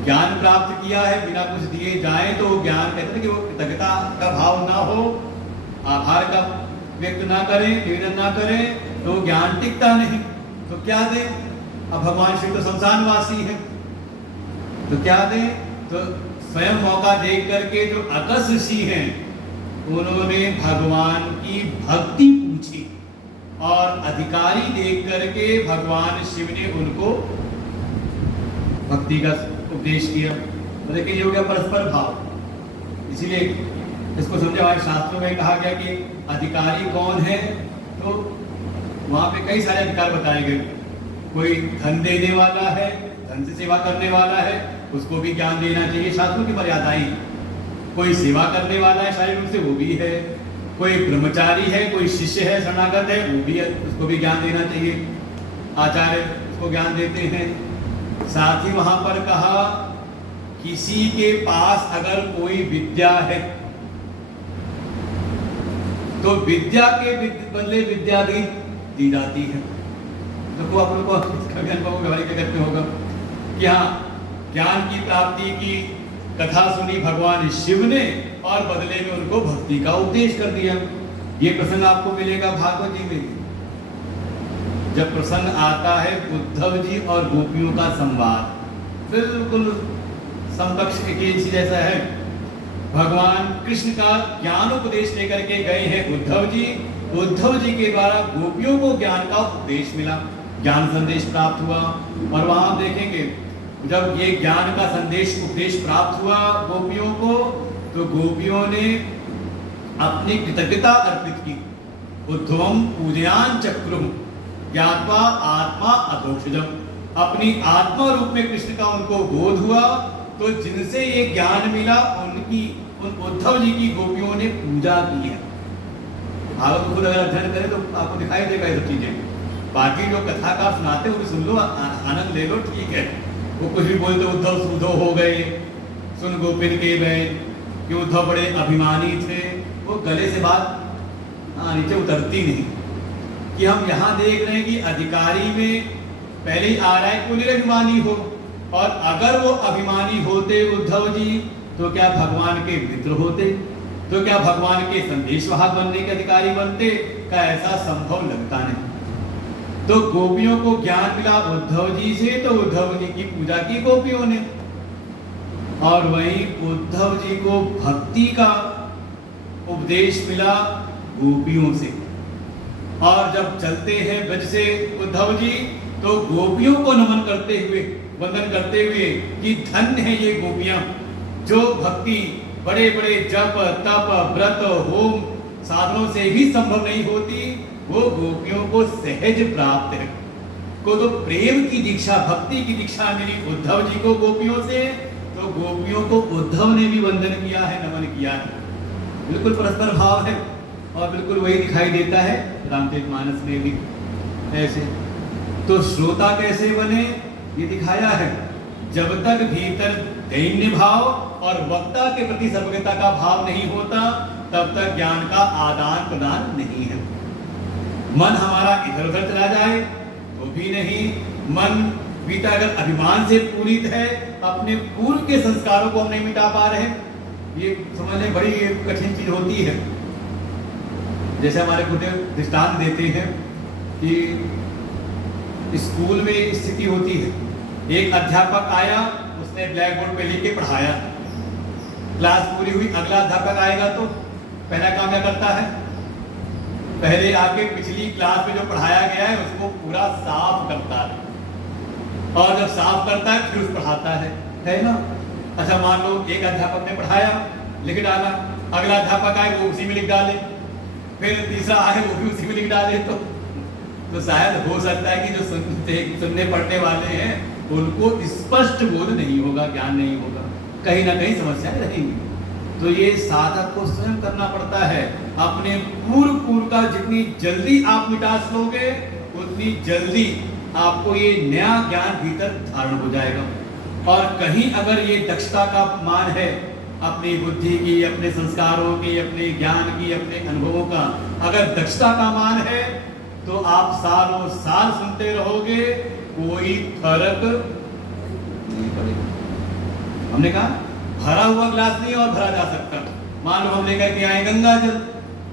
ज्ञान प्राप्त किया है, बिना कुछ दिए जाए तो ज्ञान कहते हैं कि वो कृतज्ञता का भाव ना हो, आभार का व्यक्त ना करें, निवेदन ना करें, तो ज्ञान टिकता नहीं। तो क्या दें? अब भगवान शिव तो संसारवासी है, तो क्या दें? तो स्वयं मौका देख करके जो अगस्त्य ऋषि हैं उन्होंने भगवान की भक्ति पूछी, और अधिकारी देख करके भगवान शिव ने उनको भक्ति का उपदेश किया। लेकिन ये हो गया परस्पर भाव। इसीलिए इसको समझे, हमारे शास्त्रों में कहा गया कि अधिकारी कौन है, तो वहां पे कई सारे अधिकार बताए गए। कोई धन देने वाला है, धन से सेवा करने वाला है, उसको भी ज्ञान देना चाहिए, शास्त्रों की मर्यादाएं। कोई सेवा करने वाला है शारीरिक रूप से, वो भी है। कोई ब्रह्मचारी है, कोई शिष्य है, शरणागत है, वो भी है, उसको भी ज्ञान देना चाहिए। आचार्य उसको ज्ञान देते हैं। साथ ही वहां पर कहा, किसी के पास अगर कोई विद्या है तो विद्या के बदले विद्या भी दी जाती है। देखो आप लोगों को अनुभव व्यवहारिक करते होगा कि हाँ, ज्ञान की प्राप्ति की कथा सुनी भगवान शिव ने, और बदले में उनको भक्ति का उपदेश कर दिया। ये प्रसंग आपको मिलेगा भागवत जी में। जब प्रसंग आता है उद्धव जी और गोपियों का संवाद, बिल्कुल समकक्ष एक ही जैसा है। भगवान कृष्ण का ज्ञान उपदेश लेकर के गए हैं उद्धव जी। उद्धव जी के द्वारा गोपियों को ज्ञान का उपदेश मिला, ज्ञान संदेश प्राप्त हुआ। और वहां देखेंगे, जब ये ज्ञान का संदेश उपदेश प्राप्त हुआ गोपियों को, तो गोपियों ने अपनी कृतज्ञता अर्पित की। उद्धवम पूजयान चक्रुम ज्ञात्वा आत्मा अधोक्षजम। अपनी आत्मा रूप में कृष्ण का उनको बोध हुआ, तो जिनसे ये ज्ञान मिला उन उद्धव जी की गोपियों ने पूजा की है। भागवत खुद अगर अध्ययन करें तो आपको दिखाई देगा ये सब चीजें। बाकी जो कथा का सुनाते वो भी सुन लो, आनंद ले लो, ठीक है। वो कुछ भी बोलते उद्धव सुधो हो गए, सुन गोपिन के बहन, कि उद्धव बड़े अभिमानी थे, वो गले से बात नीचे उतरती नहीं। कि हम यहाँ देख रहे हैं कि अधिकारी में पहले ही आ रहा है कोई अभिमानी हो, और अगर वो अभिमानी होते उद्धव जी, तो क्या भगवान के मित्र होते? तो क्या भगवान के संदेशवाहक बनने के अधिकारी बनते? क्या ऐसा संभव लगता नहीं। तो गोपियों को ज्ञान मिला उद्धव जी से, तो उद्धव जी की पूजा की गोपियों ने, और वहीं उद्धव जी को भक्ति का उपदेश मिला गोपियों से। और जब चलते हैं ब्रज से उद्धव जी, तो गोपियों को नमन करते हुए, वंदन करते हुए कि धन्य है ये गोपियां, जो भक्ति बड़े बड़े जप तप व्रत होम साधनों से भी संभव नहीं होती, वो गोपियों को सहज प्राप्त है। को तो प्रेम की दीक्षा, भक्ति की दीक्षा मिली उद्धव जी को गोपियों से, तो गोपियों को उद्धव ने भी वंदन किया है, नमन किया है। बिल्कुल परस्पर भाव है, और बिल्कुल वही दिखाई देता है रामचरितमानस में भी ऐसे। तो श्रोता कैसे बने ये दिखाया है। जब तक भीतर दैन्य भाव और वक्ता के प्रति सर्वज्ञता का भाव नहीं होता, तब तक ज्ञान का आदान प्रदान नहीं है। मन हमारा इधर उधर चला जाए तो भी नहीं। मन बीता अगर अभिमान से पूरित है, अपने पूर्व के संस्कारों को हम नहीं मिटा पा रहे, ये समझने बड़ी कठिन चीज होती है। जैसे हमारे गुरुदेव दृष्टांत देते हैं कि स्कूल में स्थिति होती है, एक अध्यापक आया, उसने ब्लैक बोर्ड पे लिख के पढ़ाया, क्लास पूरी हुई, अगला अध्यापक आएगा तो पहला काम क्या करता है, पहले आके पिछली क्लास में जो पढ़ाया गया है उसको पूरा साफ करता है, और जब साफ करता है फिर उस पढ़ाता है ना। अच्छा मान लो एक अध्यापक ने पढ़ाया, लिख डाला, अगला अध्यापक आए वो उसी में लिख डाले, फिर तीसरा आए वो भी उसी में लिख डाले, तो शायद हो सकता है कि जो सुनने पढ़ने वाले हैं उनको स्पष्ट बोध नहीं होगा, ज्ञान नहीं होगा, कहीं ना कहीं समस्याएं रहेंगी। तो ये साधक को स्वयं करना पड़ता है। अपने पूर्व का जितनी जल्दी आप मिटा लोगे उतनी जल्दी आपको ये नया ज्ञान भीतर धारण हो जाएगा। और कहीं अगर ये दक्षता का मान है, अपनी बुद्धि की, अपने संस्कारों की, अपने ज्ञान की, अपने अनुभवों का अगर दक्षता का मान है तो आप सालों साल सुनते रहोगे, कोई फर्क नहीं पड़ेगा। हमने कहा भरा हुआ ग्लास नहीं और भरा जा सकता। मान लो हम लेकर के आए गंगा जल,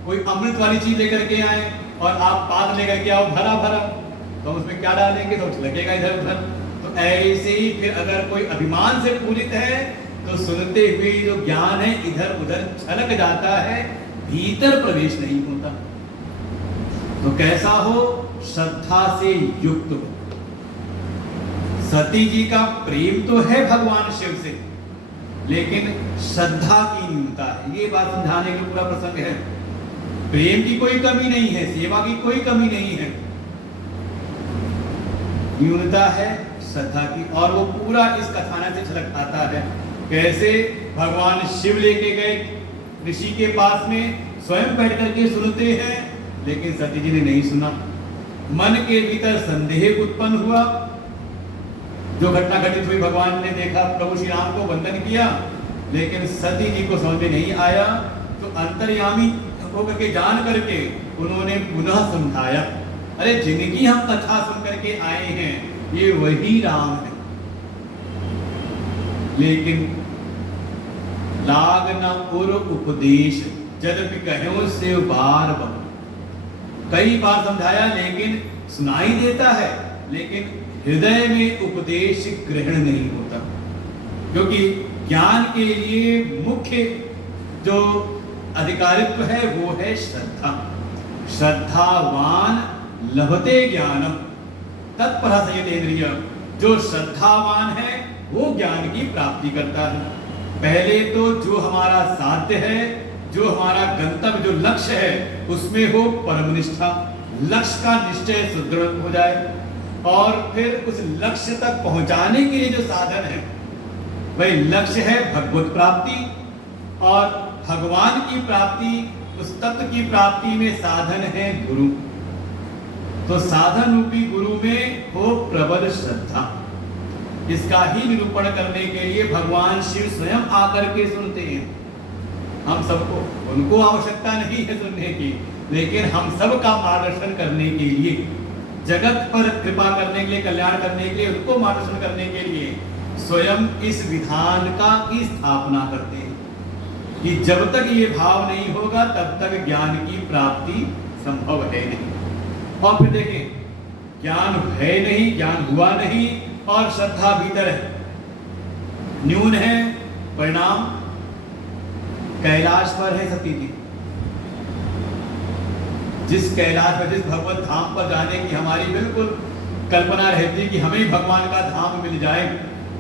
कोई अमृत वाली चीज लेकर के आए और आप पात्र लेकर के आओ भरा भरा, तो हम उसमें क्या डालेंगे तो लगेगा इधर उधर। तो ऐसे ही फिर अगर कोई अभिमान से पूरित है तो सुनते हुए जो ज्ञान है इधर उधर छलक जाता है, भीतर प्रवेश नहीं होता। तो कैसा हो, श्रद्धा से युक्त हो। सती जी का प्रेम तो है भगवान शिव से, लेकिन श्रद्धा की न्यूनता है। ये बात समझाने का पूरा प्रसंग है। प्रेम की कोई कमी नहीं है, सेवा की कोई कमी नहीं है, न्यूनता है श्रद्धा की। और वो पूरा इस कथानक से झलक आता है। कैसे भगवान शिव लेके गए ऋषि के पास में, स्वयं बैठ करके सुनते हैं, लेकिन सती जी ने नहीं सुना। मन के भीतर संदेह उत्पन्न हुआ। जो घटना घटित हुई, भगवान ने देखा, प्रभु श्री राम को वंदन किया, लेकिन सती जी को समझ में नहीं आया। तो अंतर्यामी होकर के जान करके उन्होंने पुनः समझाया, अरे जिनकी हम कथा सुन करके आए हैं ये वही राम है, लेकिन लाग न उर उपदेश जदपि कहो से बार बार। कई बार समझाया लेकिन सुनाई देता है, लेकिन हृदय में उपदेश ग्रहण नहीं होता। क्योंकि ज्ञान के लिए मुख्य जो अधिकारित्व है वो है श्रद्धा। श्रद्धावान लभते ज्ञानम तत्पर संयतेन्द्रिय। जो श्रद्धावान है वो ज्ञान की प्राप्ति करता है। पहले तो जो हमारा साध्य है, जो हमारा गंतव्य, जो लक्ष्य है, उसमें हो परम निष्ठा, लक्ष्य का निश्चय सुदृढ़ हो जाए, और फिर उस लक्ष्य तक पहुंचाने के लिए जो साधन है वही लक्ष्य है भगवत प्राप्ति। और भगवान की प्राप्ति, उस तत्व की प्राप्ति में साधन है गुरु। तो साधन रूपी गुरु में हो प्रबल श्रद्धा। इसका ही निरूपण करने के लिए भगवान शिव स्वयं आकर के सुनते हैं। हम सबको, उनको आवश्यकता नहीं है सुनने की, लेकिन हम सबका मार्गदर्शन करने के लिए, जगत पर कृपा करने के लिए, कल्याण करने के लिए, उनको मार्गदर्शन करने के लिए स्वयं इस विधान का की स्थापना करते हैं कि जब तक ये भाव नहीं होगा तब तक ज्ञान की प्राप्ति संभव है नहीं। और फिर देखें, ज्ञान है नहीं, ज्ञान हुआ नहीं, और श्रद्धा भीतर है, न्यून है, परिणाम कैलाश पर है सती जी। जिस कैलाश पर, जिस भगवत धाम पर जाने की हमारी बिल्कुल कल्पना रहती है कि हमें भगवान का धाम मिल जाए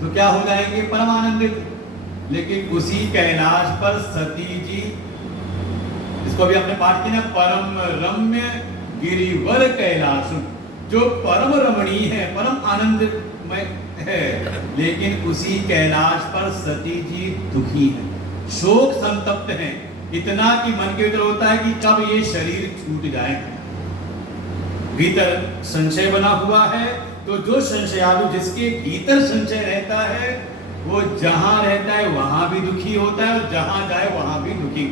तो क्या हो जाएंगे, परम आनंदित। लेकिन उसी कैलाश पर सती जी, इसको भी हमने पाठ किया ना, परम रम्य गिरिवर कैलाश, जो परम रमणीय है, परम आनंदमय है, लेकिन उसी कैलाश पर सती जी दुखी है, शोक संतप्त है, इतना कि मन के भीतर होता है कि कब ये शरीर छूट जाए। भीतर संशय बना हुआ है, तो जो संशयालु, जिसके भीतर संशय रहता है, वो जहां रहता है वहां भी दुखी होता है, और जहां जाए वहां भी दुखी।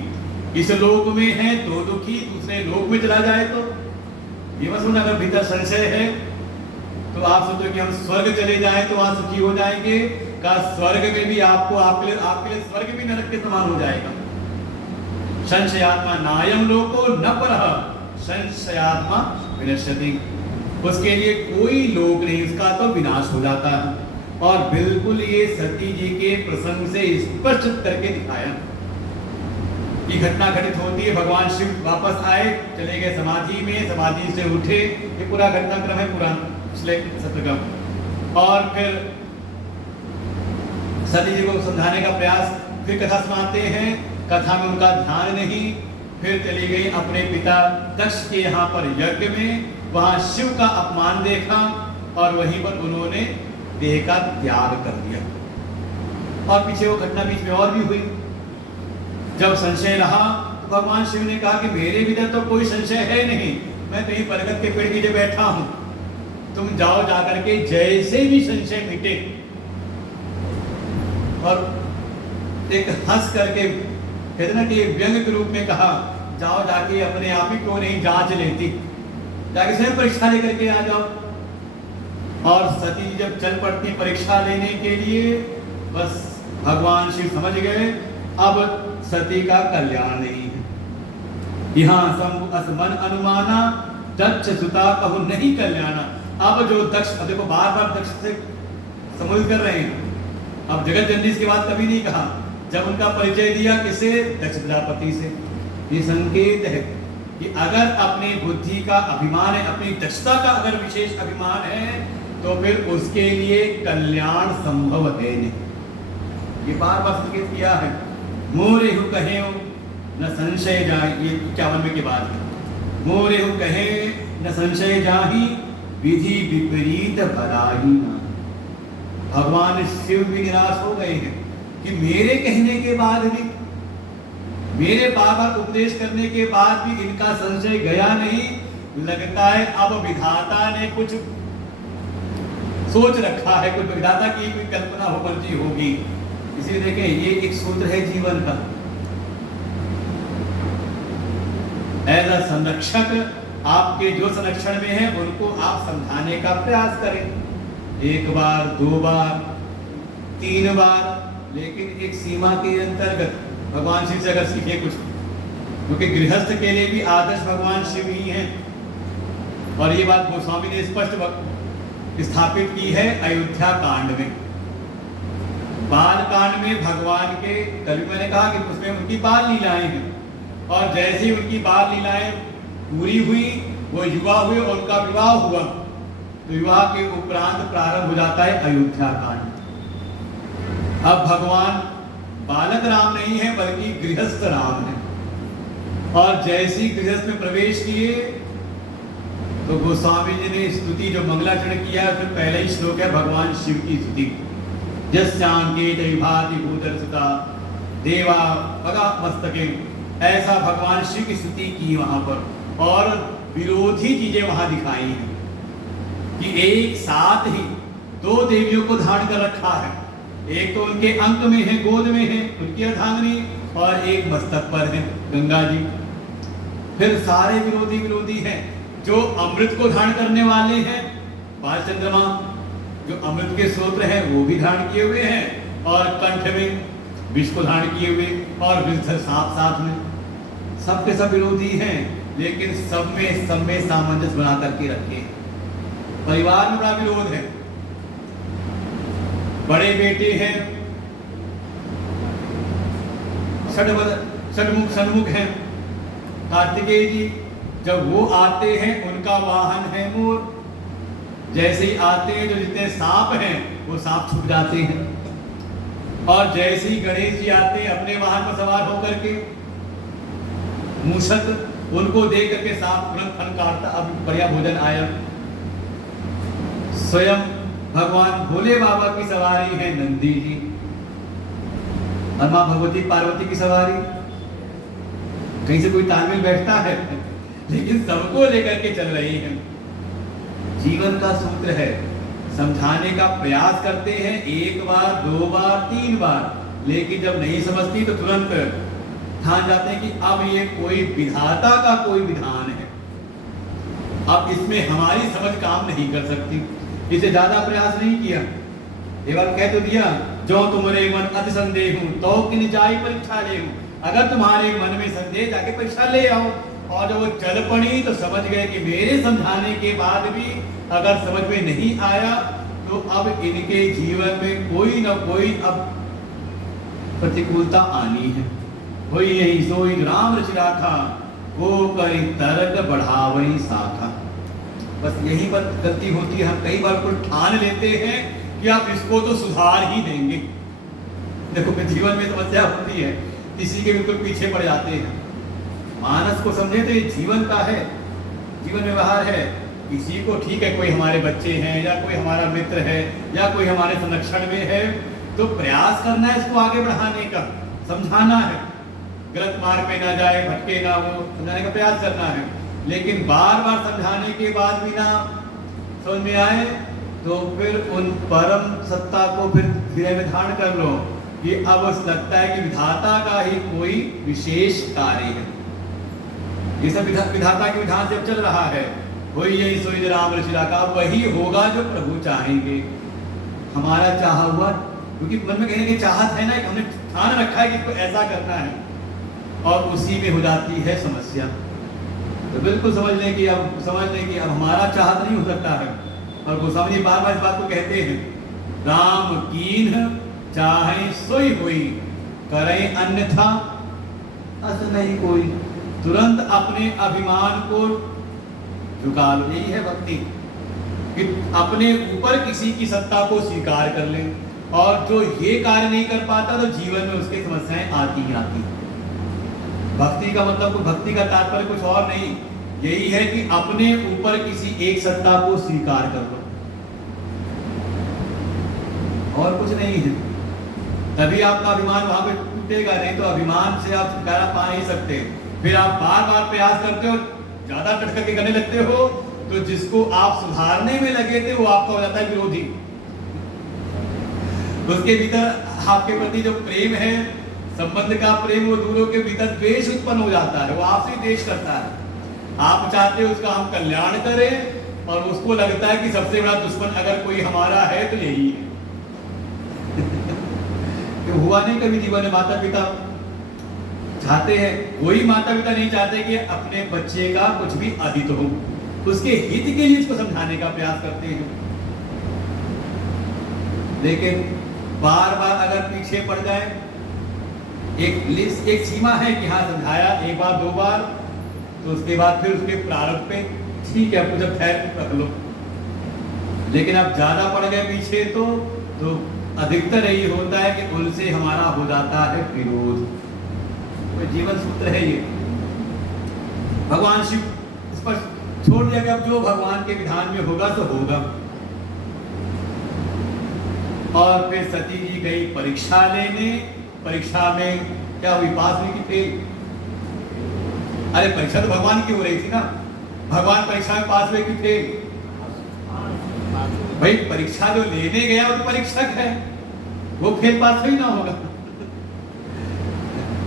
इस लोक में है तो दुखी, दूसरे लोक में चला जाए तो ये मत सुन। अगर भीतर संशय है तो आप सोचो कि हम स्वर्ग चले जाएं तो वहां सुखी हो जाएंगे, का स्वर्ग में भी आपको, आपके लिए स्वर्ग भी नरक के समान हो जाएगा। संशयात्मा नायम लोको न परः संशयात्मा विनश्यति। उसके लिए कोई लोक नहीं, उसका तो विनाश हो जाता है। और बिल्कुल ये सती जी के प्रसंग से स्पष्ट करके दिखाया कि घटना घटित होती है, भगवान शिव वापस आए, चले गए समाधि में, समाधि से उठे, ये पूरा घटनाक्रम है पुराण पिछले सत्र का। और फिर सती जी को समझाने का प्रयास, फिर कथा सुनाते हैं, कथा में उनका ध्यान नहीं, फिर चली गई अपने पिता दक्ष के यहाँ पर यज्ञ में, वहां शिव का अपमान देखा और वहीं पर उन्होंने देह का त्याग कर दिया। और पीछे वो घटना बीच में और भी हुई, जब संशय रहा भगवान शिव ने कहा कि मेरे भीतर तो कोई संशय है नहीं, मैं कहीं बरगद के पेड़ नीचे बैठा हूं, तुम जाओ जाकर के जैसे भी संशय मिटे। और एक हंस करके कहते ना कि व्यंग के रूप में कहा, जाओ जाके अपने आप ही क्यों नहीं जांच लेती, जाके स्वयं परीक्षा लेकर के आ जाओ। और सती जब चल पड़ती परीक्षा लेने के लिए, बस भगवान शिव समझ गए अब सती का कल्याण नहीं है। यहाँ मन अनुमाना दक्ष सुता कहु नहीं कल्याणा। अब जो दक्ष, अब देखो बार बार दक्ष से संबोधित कर रहे हैं, अब जगत जननी के बाद कभी नहीं कहा। जब उनका परिचय दिया किसे, दक्ष प्रजापति से, ये संकेत है कि अगर अपनी बुद्धि का अभिमान है, अपनी दक्षता का अगर विशेष अभिमान है, तो फिर उसके लिए कल्याण संभव है नहीं। ये बार बार संकेत किया है। मोरेहु कहे न संशय जाहि, ये 51 के बाद है। मोरेहु कहे न संशय जाहि, विधि विपरीत भराही ना। भगवान शिव भी निराश हो गए हैं कि मेरे कहने के बाद भी, मेरे बार बार उपदेश करने के बाद भी इनका संशय गया नहीं। लगता है अब विधाता ने कुछ सोच रखा है, कुछ विधाता की कोई कल्पना हो बची होगी। इसलिए देखें, ये एक सूत्र है जीवन का। एज अ संरक्षक, आपके जो संरक्षण में है उनको आप समझाने का प्रयास करें, 1 बार 2 बार 3 बार, लेकिन एक सीमा के अंतर्गत। भगवान शिव से अगर सीखे कुछ, क्योंकि गृहस्थ के लिए भी आदर्श भगवान शिव ही हैं। और ये बात गोस्वामी ने स्पष्ट स्थापित की है अयोध्या कांड में। बाल कांड में भगवान के, कल मैंने कहा कि उसमें उनकी बाल लीलाएं हैं, और जैसे ही उनकी बाल लीलाएं पूरी हुई, वो युवा हुए और उनका विवाह हुआ, तो विवाह के उपरांत प्रारंभ हो जाता है अयोध्या कांड। अब भगवान बालक राम नहीं है बल्कि गृहस्थ राम है। और जैसे ही गृहस्थ में प्रवेश किए तो गोस्वामी जी ने स्तुति जो मंगलाचरण किया, तो पहला ही श्लोक है भगवान शिव की स्तुति। जस्यांकेत विभाति भूतरसुता देवा भगा मस्तके, ऐसा भगवान शिव की स्तुति की वहां पर। और विरोधी चीजें वहां दिखाई हैं कि एक साथ ही 2 देवियों को धारण कर रखा है। एक तो उनके अंक में है, गोद में है उनकी अर्धांगिनी, और एक मस्तक पर है गंगा जी। फिर सारे विरोधी हैं। जो अमृत को धारण करने वाले हैं, बाल चंद्रमा जो अमृत के स्रोत हैं वो भी धारण किए हुए हैं, और कंठ में विष को धारण किए हुए, और विषधर सांप साथ में। सब के सब विरोधी हैं, लेकिन सब में सामंजस्य बना करके रखे। परिवार में बड़ा विरोध है। बड़े बेटे हैं सन्मुख हैं कार्तिकेय जी, जब वो आते हैं उनका वाहन है मोर। जैसे ही आते हैं, जो जितने सांप हैं वो सांप छूट जाते हैं। और जैसे ही गणेश जी आते हैं अपने वाहन पर सवार होकर के, मूषक, उनको देख करके सांप तुरंत फनकारता, अब बढ़िया भोजन आया। स्वयं भगवान भोले बाबा की सवारी है नंदी जी, और मां भगवती पार्वती की सवारी। कहीं से कोई तालमेल बैठता है, लेकिन सबको लेकर के चल रही है। जीवन का सूत्र है, समझाने का प्रयास करते हैं 1 बार 2 बार 3 बार, लेकिन जब नहीं समझती तो तुरंत ठान जाते हैं कि अब ये कोई विधाता का कोई विधान है, अब इसमें हमारी समझ काम नहीं कर सकती। इसे ज्यादा प्रयास नहीं किया। एक बार कह तो दिया, जो तुम्हारे मन अति संदेह हूं तो किन जाई परीक्षा ले हूं। अगर तुम्हारे मन में संदेह, जाके परीक्षा ले आओ। और जब वो चल पड़ी तो समझ गए कि मेरे समझाने के बाद भी अगर समझ में नहीं आया तो अब इनके जीवन में कोई ना कोई अब प्रतिकूलता आनी है। वही यही सोई राम रचि राखा, वो करी तर्क बढ़ावई शाखा। बस यही बात गलती होती है, हम कई बार कुछ ठान लेते हैं कि आप इसको तो सुधार ही देंगे। देखो जीवन में समस्या होती है, किसी के बिल्कुल पीछे पड़ जाते हैं। मानस को समझे तो ये जीवन का है, जीवन व्यवहार है। किसी को ठीक है, कोई हमारे बच्चे हैं या कोई हमारा मित्र है या कोई हमारे संरक्षण में है, तो प्रयास करना है इसको आगे बढ़ाने का, समझाना है, गलत मार्ग पे ना जाए, भटके ना, वो समझाने का प्रयास करना है। लेकिन बार बार समझाने के बाद भी ना समझ में आए तो फिर उन परम सत्ता को फिर हृदय में धारण कर लो कि अब लगता है कि विधाता का ही कोई विशेष कार्य है। ये सब विधाता के विधान से अब चल रहा है। वही यही सोई राम रचि राखा, वही होगा जो प्रभु चाहेंगे। हमारा चाहा हुआ, क्योंकि मन में कहने की चाहत है ना, कि हमने ठान रखा है कि इसको ऐसा करना है, और उसी में हो जाती है समस्या। तो बिल्कुल समझ लें कि अब हमारा चाहत नहीं हो सकता है। और गोस्वामी जी बार बार इस बात को कहते हैं, राम कीन्ह चाहे सोई हुई, करें अन्यथा अस नहीं कोई। तुरंत अपने अभिमान को झुका लो, यही है भक्ति, कि अपने ऊपर किसी की सत्ता को स्वीकार कर लें। और जो ये कार्य नहीं कर पाता तो जीवन में उसके समस्याएं आती ही आती। भक्ति का मतलब, भक्ति का तात्पर्य कुछ और नहीं, यही है कि अपने ऊपर किसी एक सत्ता को स्वीकार कर लो, और कुछ नहीं है। तभी आपका अभिमान वहां पे टूटेगा, नहीं तो अभिमान से आप छुटकारा पा नहीं सकते। फिर आप बार बार प्रयास करते हो, ज्यादा कट करके करने लगते हो, तो जिसको आप सुधारने में लगे थे वो आपका हो जाता है विरोधी। उसके भीतर आपके प्रति जो प्रेम है, संबंध का प्रेम, वो दूरों के भीतर द्वेष उत्पन्न हो जाता है, वो आपसे द्वेष करता है। आप चाहते हो उसका हम कल्याण करें, और उसको लगता है कि सबसे बड़ा दुश्मन अगर कोई हमारा है तो यही है। तो हुआ नहीं कभी जीवन में, माता पिता चाहते हैं, कोई माता पिता नहीं चाहते कि अपने बच्चे का कुछ भी अहित हो, उसके हित के लिए इसको समझाने का प्रयास करते हैं। लेकिन बार बार अगर पीछे पड़ जाए, एक सीमा है कि हाँ समझाया एक बार दो बार, तो उसके बाद फिर उसके प्रारंभ पे ठीक है, कुछ ठहर रख लो। लेकिन अब ज्यादा पड़ गए पीछे तो अधिकतर यही होता है कि उनसे हमारा हो जाता है विरोध। तो जीवन सूत्र है ये, भगवान शिव इस पर छोड़ दिया कि अब जो भगवान के विधान में होगा तो होगा। और फिर सती जी गई परीक्षा लेने, परीक्षा में क्या हुई, पास हुई कि फेल? अरे परीक्षा तो भगवान की हो रही थी ना, भगवान परीक्षा में पास हुए कि फेल? भाई परीक्षा जो लेने गया वो तो परीक्षक है, वो फेल पास ही ना होगा।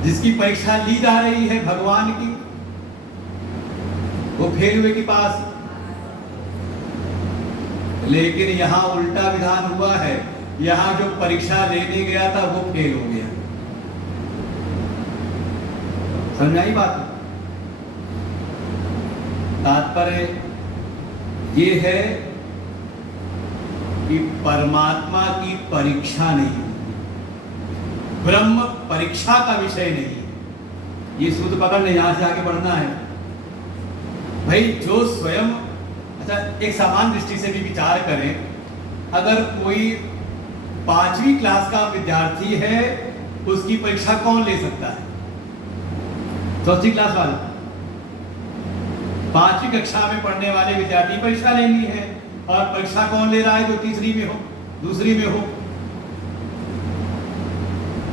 जिसकी परीक्षा ली जा रही है भगवान की, वो फेल हुए कि पास? लेकिन यहाँ उल्टा विधान हुआ है, यहाँ जो परीक्षा लेने गया था वो फेल हो गया। समझ आई बात? तात्पर्य ये है कि परमात्मा की परीक्षा नहीं, ब्रह्म परीक्षा का विषय नहीं। ये सूत्र पकड़ने, यहां से आगे बढ़ना है भाई। जो स्वयं, अच्छा एक सामान्य दृष्टि से भी विचार करें, अगर कोई 5वीं क्लास का विद्यार्थी है, उसकी परीक्षा कौन ले सकता है? 4वीं क्लास वाला, 5वीं कक्षा में पढ़ने वाले विद्यार्थी परीक्षा लेनी है, और परीक्षा कौन ले रहा है? जो तीसरी में हो, दूसरी में हो।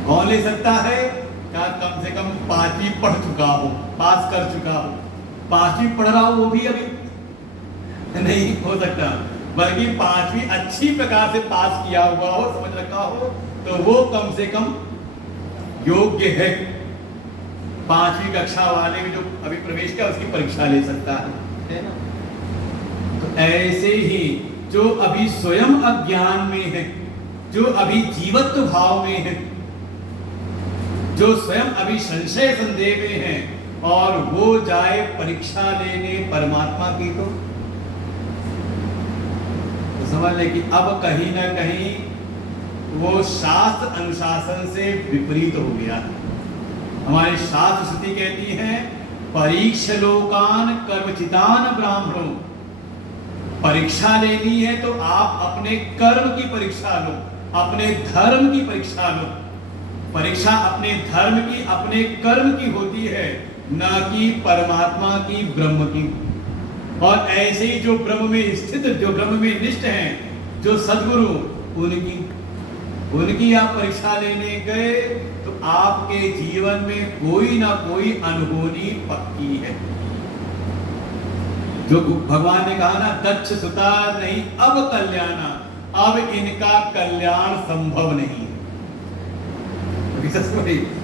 कौन ले सकता है? क्या कम से कम 5वीं पढ़ चुका हो, पास कर चुका हो। 5वीं पढ़ रहा हो वो भी अभी नहीं हो सकता, बल्कि 5वीं अच्छी प्रकार से पास किया हुआ हो, समझ रखा हो, तो वो कम से कम योग्य है। 5वीं कक्षा वाले में जो अभी प्रवेश किया उसकी परीक्षा ले सकता है ना? तो ऐसे ही जो अभी स्वयं अज्ञान में है, जो अभी जीवत्व भाव में है, जो स्वयं अभी संशय संदेह में है, और वो जाए परीक्षा लेने परमात्मा की, तो समझ ले कि अब कहीं ना कहीं वो शास्त्र अनुशासन से विपरीत हो गया। हमारे शास्त्र श्रुति कहती है परीक्ष लोकान कर्मचितान ब्राह्मणों, परीक्षा लेनी है तो आप अपने कर्म की परीक्षा लो, अपने धर्म की परीक्षा लो। परीक्षा अपने धर्म की, अपने कर्म की होती है, न कि परमात्मा की, ब्रह्म की। और ऐसे ही जो ब्रह्म में स्थित, जो ब्रह्म में निष्ठ हैं, जो सद्गुरु, उनकी आप परीक्षा लेने गए तो आपके जीवन में कोई ना कोई अनहोनी पक्की है। जो भगवान ने कहा ना, दक्ष सुता नहीं अब कल्याणा, अब इनका कल्याण संभव नहीं।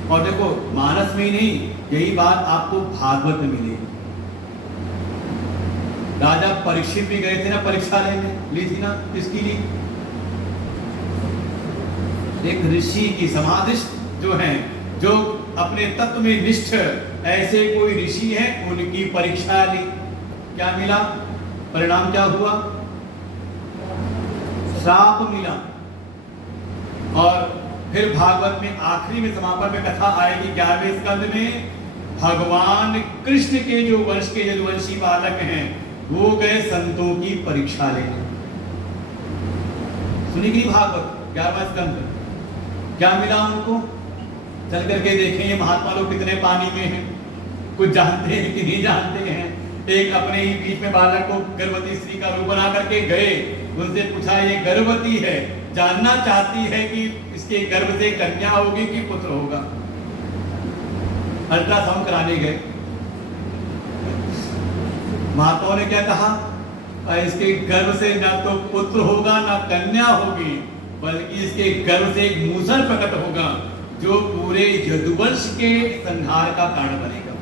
और देखो मानस में ही नहीं, यही बात आपको भागवत में मिलेगी। राजा परीक्षित भी गए थे ना परीक्षा लेने, ली थी ना, किसकी ली? एक ऋषि की, समाधिस्थ जो हैं, जो अपने तत्व में निष्ठ ऐसे कोई ऋषि हैं, उनकी परीक्षा ली। क्या मिला? परिणाम क्या हुआ? श्राप मिला। और फिर भागवत में आखिरी में समापन में कथा आएगी 11वें स्कंद में, भगवान कृष्ण के जो वंश के यदुवंशी बालक हैं वो गए संतों की परीक्षा लेने। सुनी कि भागवत 11वां स्कंद, क्या मिला उनको? चल करके देखें ये महात्मा लोग कितने पानी में हैं, कुछ जानते हैं कि नहीं जानते हैं। एक अपने ही बीच में बालक को गर्भवती स्त्री का रूप बना करके गए, उनसे पूछा ये गर्भवती है, जानना चाहती है कि इसके गर्भ से कन्या होगी कि पुत्र होगा। अल्ट्रासाउंड कराने गए, महात्माओं ने क्या कहा? इसके गर्भ से ना तो पुत्र होगा ना कन्या होगी, बल्कि इसके गर्भ से एक मूसर प्रकट होगा जो पूरे यदुवंश के संहार का कारण बनेगा।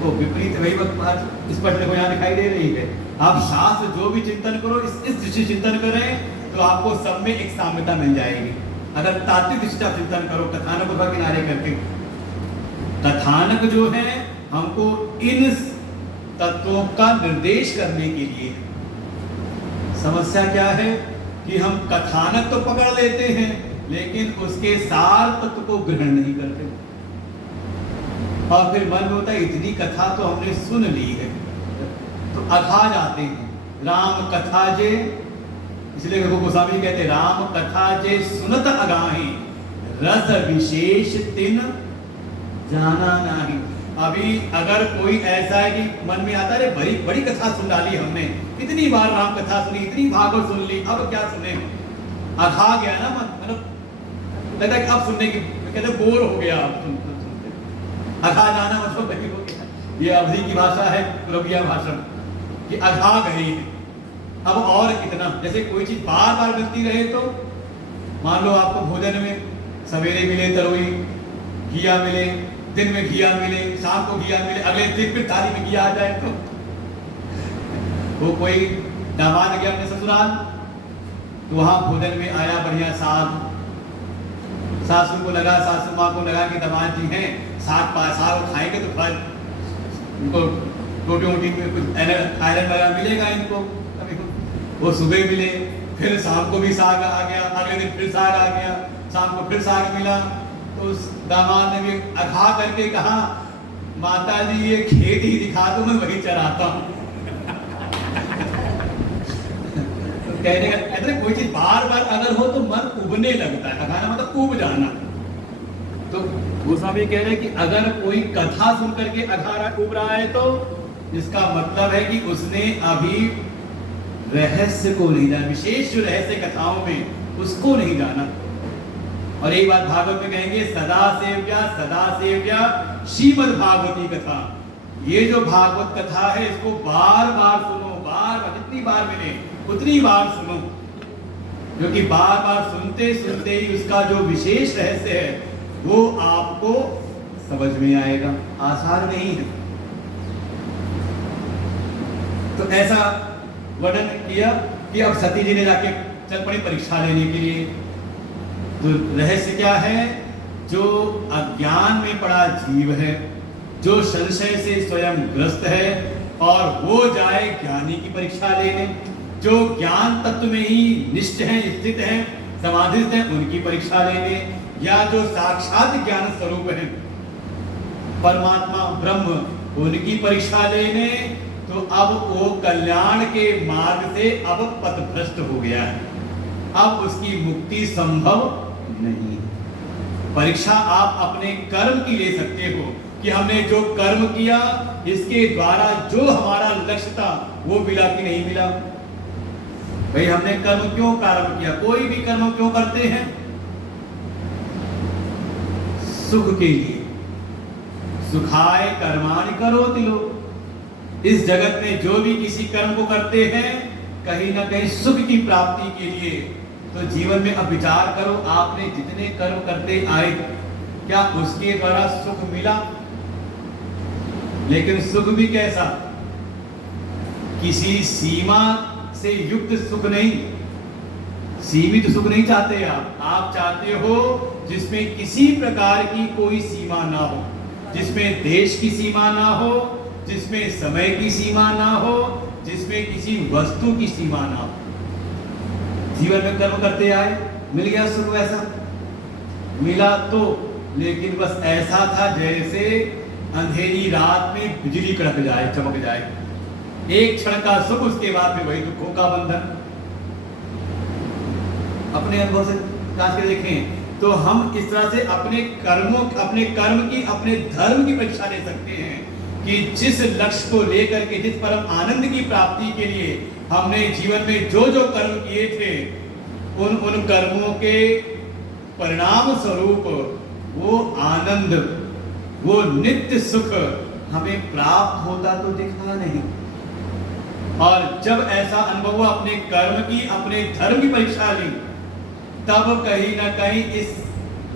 तो विपरीत वही बात इस पर देखो यहाँ दिखाई दे रही है। आप शास्त्र जो भी चिंतन करो, इस दृष्टि चिंतन करें तो आपको सब में एक साम्यता मिल जाएगी। अगर तात्विक दृष्टि का चिंतन करो, कथानक का किनारे करके, कथानक जो है हमको इन तत्वों का निर्देश करने के लिए। समस्या क्या है कि हम कथानक तो पकड़ लेते हैं लेकिन उसके सार तत्व को ग्रहण नहीं करते, और फिर मन में होता है इतनी कथा तो हमने सुन ली है, तो अघा जाते हैं। राम कथा जे, इसलिए गोस्वामी कहते हैं राम कथा जे सुनत अगाही, रस विशेष तिन जाना नहीं। अभी अगर कोई ऐसा है कि मन में आता है बड़ी बड़ी कथा सुन डाली हमने, इतनी बार राम कथा सुनी, इतनी भागवत सुन ली, अब क्या सुने? अघा गया ना मन, मतलब लगता है कि अब सुनने की, कहते बोर हो गया अब सुनते। अघा जाना मतलब नहीं हो गया, ये अवधि की भाषा है, रबिया भाषा कि अघा गई है, अब और कितना। जैसे कोई चीज बार बार मिलती रहे तो, मान लो आपको भोजन में सवेरे मिले तरोई, घिया मिले, दिन में घिया मिले, शाम को घिया मिले, अगले दिन फिर थाली में घिया आ जाए तो। वो कोई दामाद गया अपने ससुराल, तो वहां भोजन में आया बढ़िया साग, सासू को लगा, सासू माँ को लगा कि दामाद जी हैं, साग खाएंगे तो फिर उनको रोटी वोटी में कुछ आयरन वगैरह मिलेगा इनको। वो सुबह मिले, फिर शाम को भी साग आ गया, अगले दिन फिर साग आ गया, शाम को फिर साग मिला। तो उस दामाद ने भी अघा करके कहा, माता जी ये खेत ही दिखा दो, मैं वही चराता हूँ। तो कहने का कहते कोई चीज बार बार अगर हो तो मन उबने लगता है, अघाना मतलब उब जाना। तो गोस्वामी कह रहे हैं कि अगर कोई कथा सुन करके अघा उब रहा है तो इसका मतलब है कि उसने अभी रहस्य को नहीं जाना, विशेष जो रहस्य कथाओं में उसको नहीं जाना। और एक बात भागवत में कहेंगे, सदा सेव्या श्रीमद् भागवती कथा। ये जो भागवत कथा है इसको बार बार सुनो, बार बार जितनी बार मिले उतनी बार सुनो, क्योंकि बार बार सुनते सुनते ही उसका जो विशेष रहस्य है वो आपको समझ में आएगा, आसान नहीं है। तो ऐसा वर्णन किया कि अब सती जी ने जाके चल पड़ी परीक्षा लेने के लिए। तो रहस्य क्या है? जो अज्ञान में पड़ा जीव है जो संशय से स्वयं ग्रस्त है और वो जाए ज्ञानी की परीक्षा लेने, जो ज्ञान तत्व में ही निष्ठ हैं, स्थित हैं, समाधिस्थ हैं, उनकी परीक्षा लेने, या जो साक्षात ज्ञान स्वरूप है परमात्मा ब्रह्म, उनकी परीक्षा लेने, तो अब वो कल्याण के मार्ग से अब पथभ्रष्ट हो गया है, अब उसकी मुक्ति संभव नहीं है। परीक्षा आप अपने कर्म की ले सकते हो कि हमने जो कर्म किया इसके द्वारा जो हमारा लक्ष्य था वो मिला कि नहीं मिला। भाई हमने कर्म क्यों प्रारंभ किया, कोई भी कर्म क्यों करते हैं? सुख के लिए। सुखाय कर्माणि करोति लोक। इस जगत में जो भी किसी कर्म को करते हैं कहीं ना कहीं सुख की प्राप्ति के लिए। तो जीवन में अब विचार करो, आपने जितने कर्म करते आए क्या उसके द्वारा सुख मिला? लेकिन सुख भी कैसा? किसी सीमा से युक्त सुख नहीं, सीमित सुख नहीं चाहते आप चाहते हो जिसमें किसी प्रकार की कोई सीमा ना हो, जिसमें देश की सीमा ना हो, जिसमें समय की सीमा ना हो, जिसमें किसी वस्तु की सीमा ना हो। जीवन में कर्म करते आए, मिल गया सुख, ऐसा मिला तो, लेकिन बस ऐसा था जैसे अंधेरी रात में बिजली कड़क जाए, चमक जाए, एक क्षण का सुख, उसके बाद में वही दुखों का बंधन। अपने अनुभव से जांच के देखें तो हम इस तरह से अपने कर्म की, अपने धर्म की परीक्षा ले सकते हैं कि जिस लक्ष्य को लेकर के, जिस परम आनंद की प्राप्ति के लिए हमने जीवन में जो जो कर्म किए थे, उन कर्मों के परिणाम स्वरूप वो आनंद, वो नित्य सुख हमें प्राप्त होता तो दिखा नहीं। और जब ऐसा अनुभव हुआ, अपने कर्म की, अपने धर्म की परीक्षा ली, तब कहीं ना कहीं इस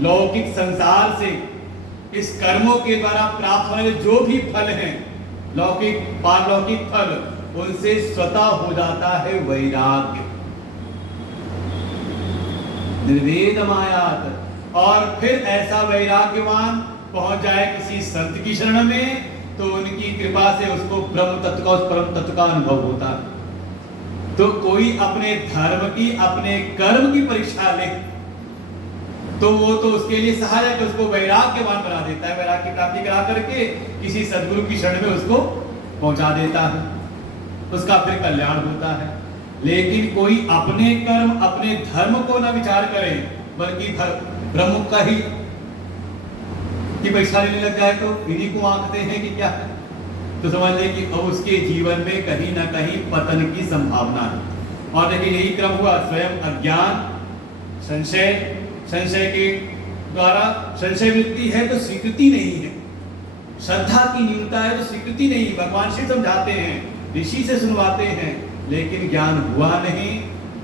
लौकिक संसार से, इस कर्मों के द्वारा प्राप्त होने वाले जो भी फल हैं, लौकिक पारलौकिक फल, उनसे स्वतः हो जाता है वैराग्य, निर्वेदमायात। और फिर ऐसा वैराग्यवान पहुंच जाए किसी संत की शरण में, तो उनकी कृपा से उसको ब्रह्म तत्व का, उस परम तत्व का अनुभव होता है। तो कोई अपने धर्म की, अपने कर्म की परीक्षा ले तो वो तो उसके लिए सहायक, उसको वैराग्यवान बना देता है, वैराग्य की प्राप्ति करा करके किसी सदगुरु की शरण में उसको पहुंचा देता है, उसका फिर कल्याण होता है। लेकिन कोई अपने कर्म, अपने धर्म को ना विचार करे, बल्कि ब्रह्म का ही की परीक्षा लेने लग जाए, तो इन्हीं को आंकते हैं कि क्या है, तो समझ लें कि अब उसके जीवन में कहीं ना कहीं पतन की संभावना है। और देखिए यही क्रम हुआ, स्वयं अज्ञान, संशय के द्वारा संशय वृत्ति है तो स्वीकृति नहीं है, श्रद्धा की न्यूनता है तो स्वीकृति नहीं। भगवान शिव समझाते हैं, ऋषि से सुनवाते हैं, लेकिन ज्ञान हुआ नहीं।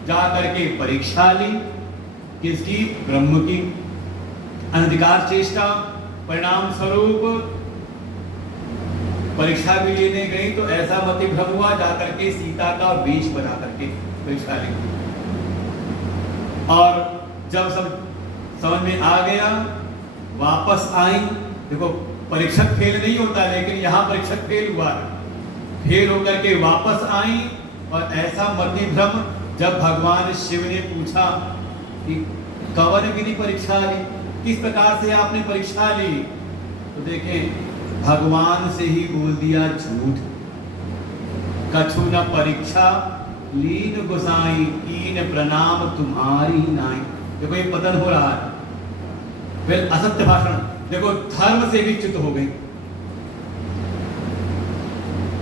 जा करके परीक्षा ली, किसकी? ब्रह्म की। अनधिकार चेष्टा, परिणाम स्वरूप परीक्षा भी लेने गई तो ऐसा मति भ्रम हुआ, जाकर के सीता का वेश बना करके परीक्षा ली। और जब सब समझ में आ गया, वापस आई। देखो परीक्षक फेल नहीं होता, लेकिन यहाँ परीक्षक फेल हुआ है। फेल होकर के वापस आई और ऐसा मति भ्रम, जब भगवान शिव ने पूछा कि कवन विधि परीक्षा ली, किस प्रकार से आपने परीक्षा ली, तो देखें भगवान से ही बोल दिया झूठ। कछु न परीक्षा लीन गोसाई, कीन प्रणाम तुम्हारी नाई। देखो ये पतन हो रहा है, फिर असत्य भाषण। देखो धर्म से भी च्युत हो गई।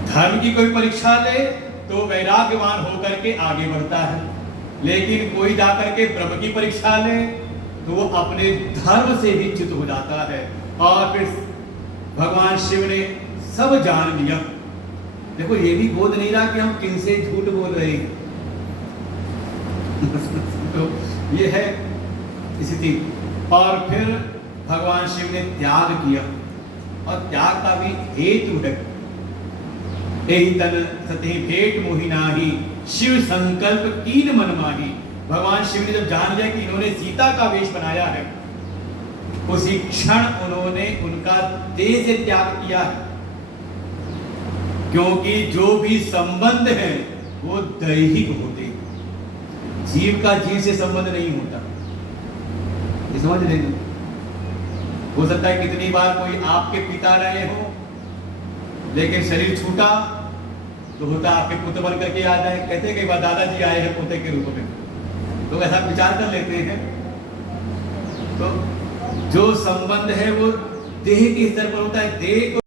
धर्म की कोई परीक्षा ले तो वैराग्यवान होकर के आगे बढ़ता है, लेकिन कोई जाकर के ब्रह्म की परीक्षा ले तो वो अपने धर्म से भी च्युत हो जाता है। और फिर भगवान शिव ने सब जान लिया। देखो ये भी बोध नहीं रहा कि हम किनसे झूठ बोल रहे हैं। तो ये है स्थिति। और फिर भगवान शिव ने त्याग किया, और त्याग का भी हेतु है। एहि तन सति भेंट मोहि नाही, शिव संकल्प कीन मन माही। भगवान शिव ने जब जान लिया कि इन्होंने सीता का वेश बनाया है, उसी क्षण उन्होंने उनका देह से त्याग किया है, क्योंकि जो भी संबंध है वो दैहिक होते हैं, जीव का जीव से संबंध नहीं होता। ये समझ लेंगे। हो सकता है कितनी बार कोई आपके पिता रहे हो, लेकिन शरीर छूटा तो होता आपके पुत्र बन करके आ जाए। कहते हैं कई बार दादाजी आए हैं पोते के रूप में, तो ऐसा विचार कर लेते हैं। तो जो संबंध है वो देह के स्तर पर होता है। देह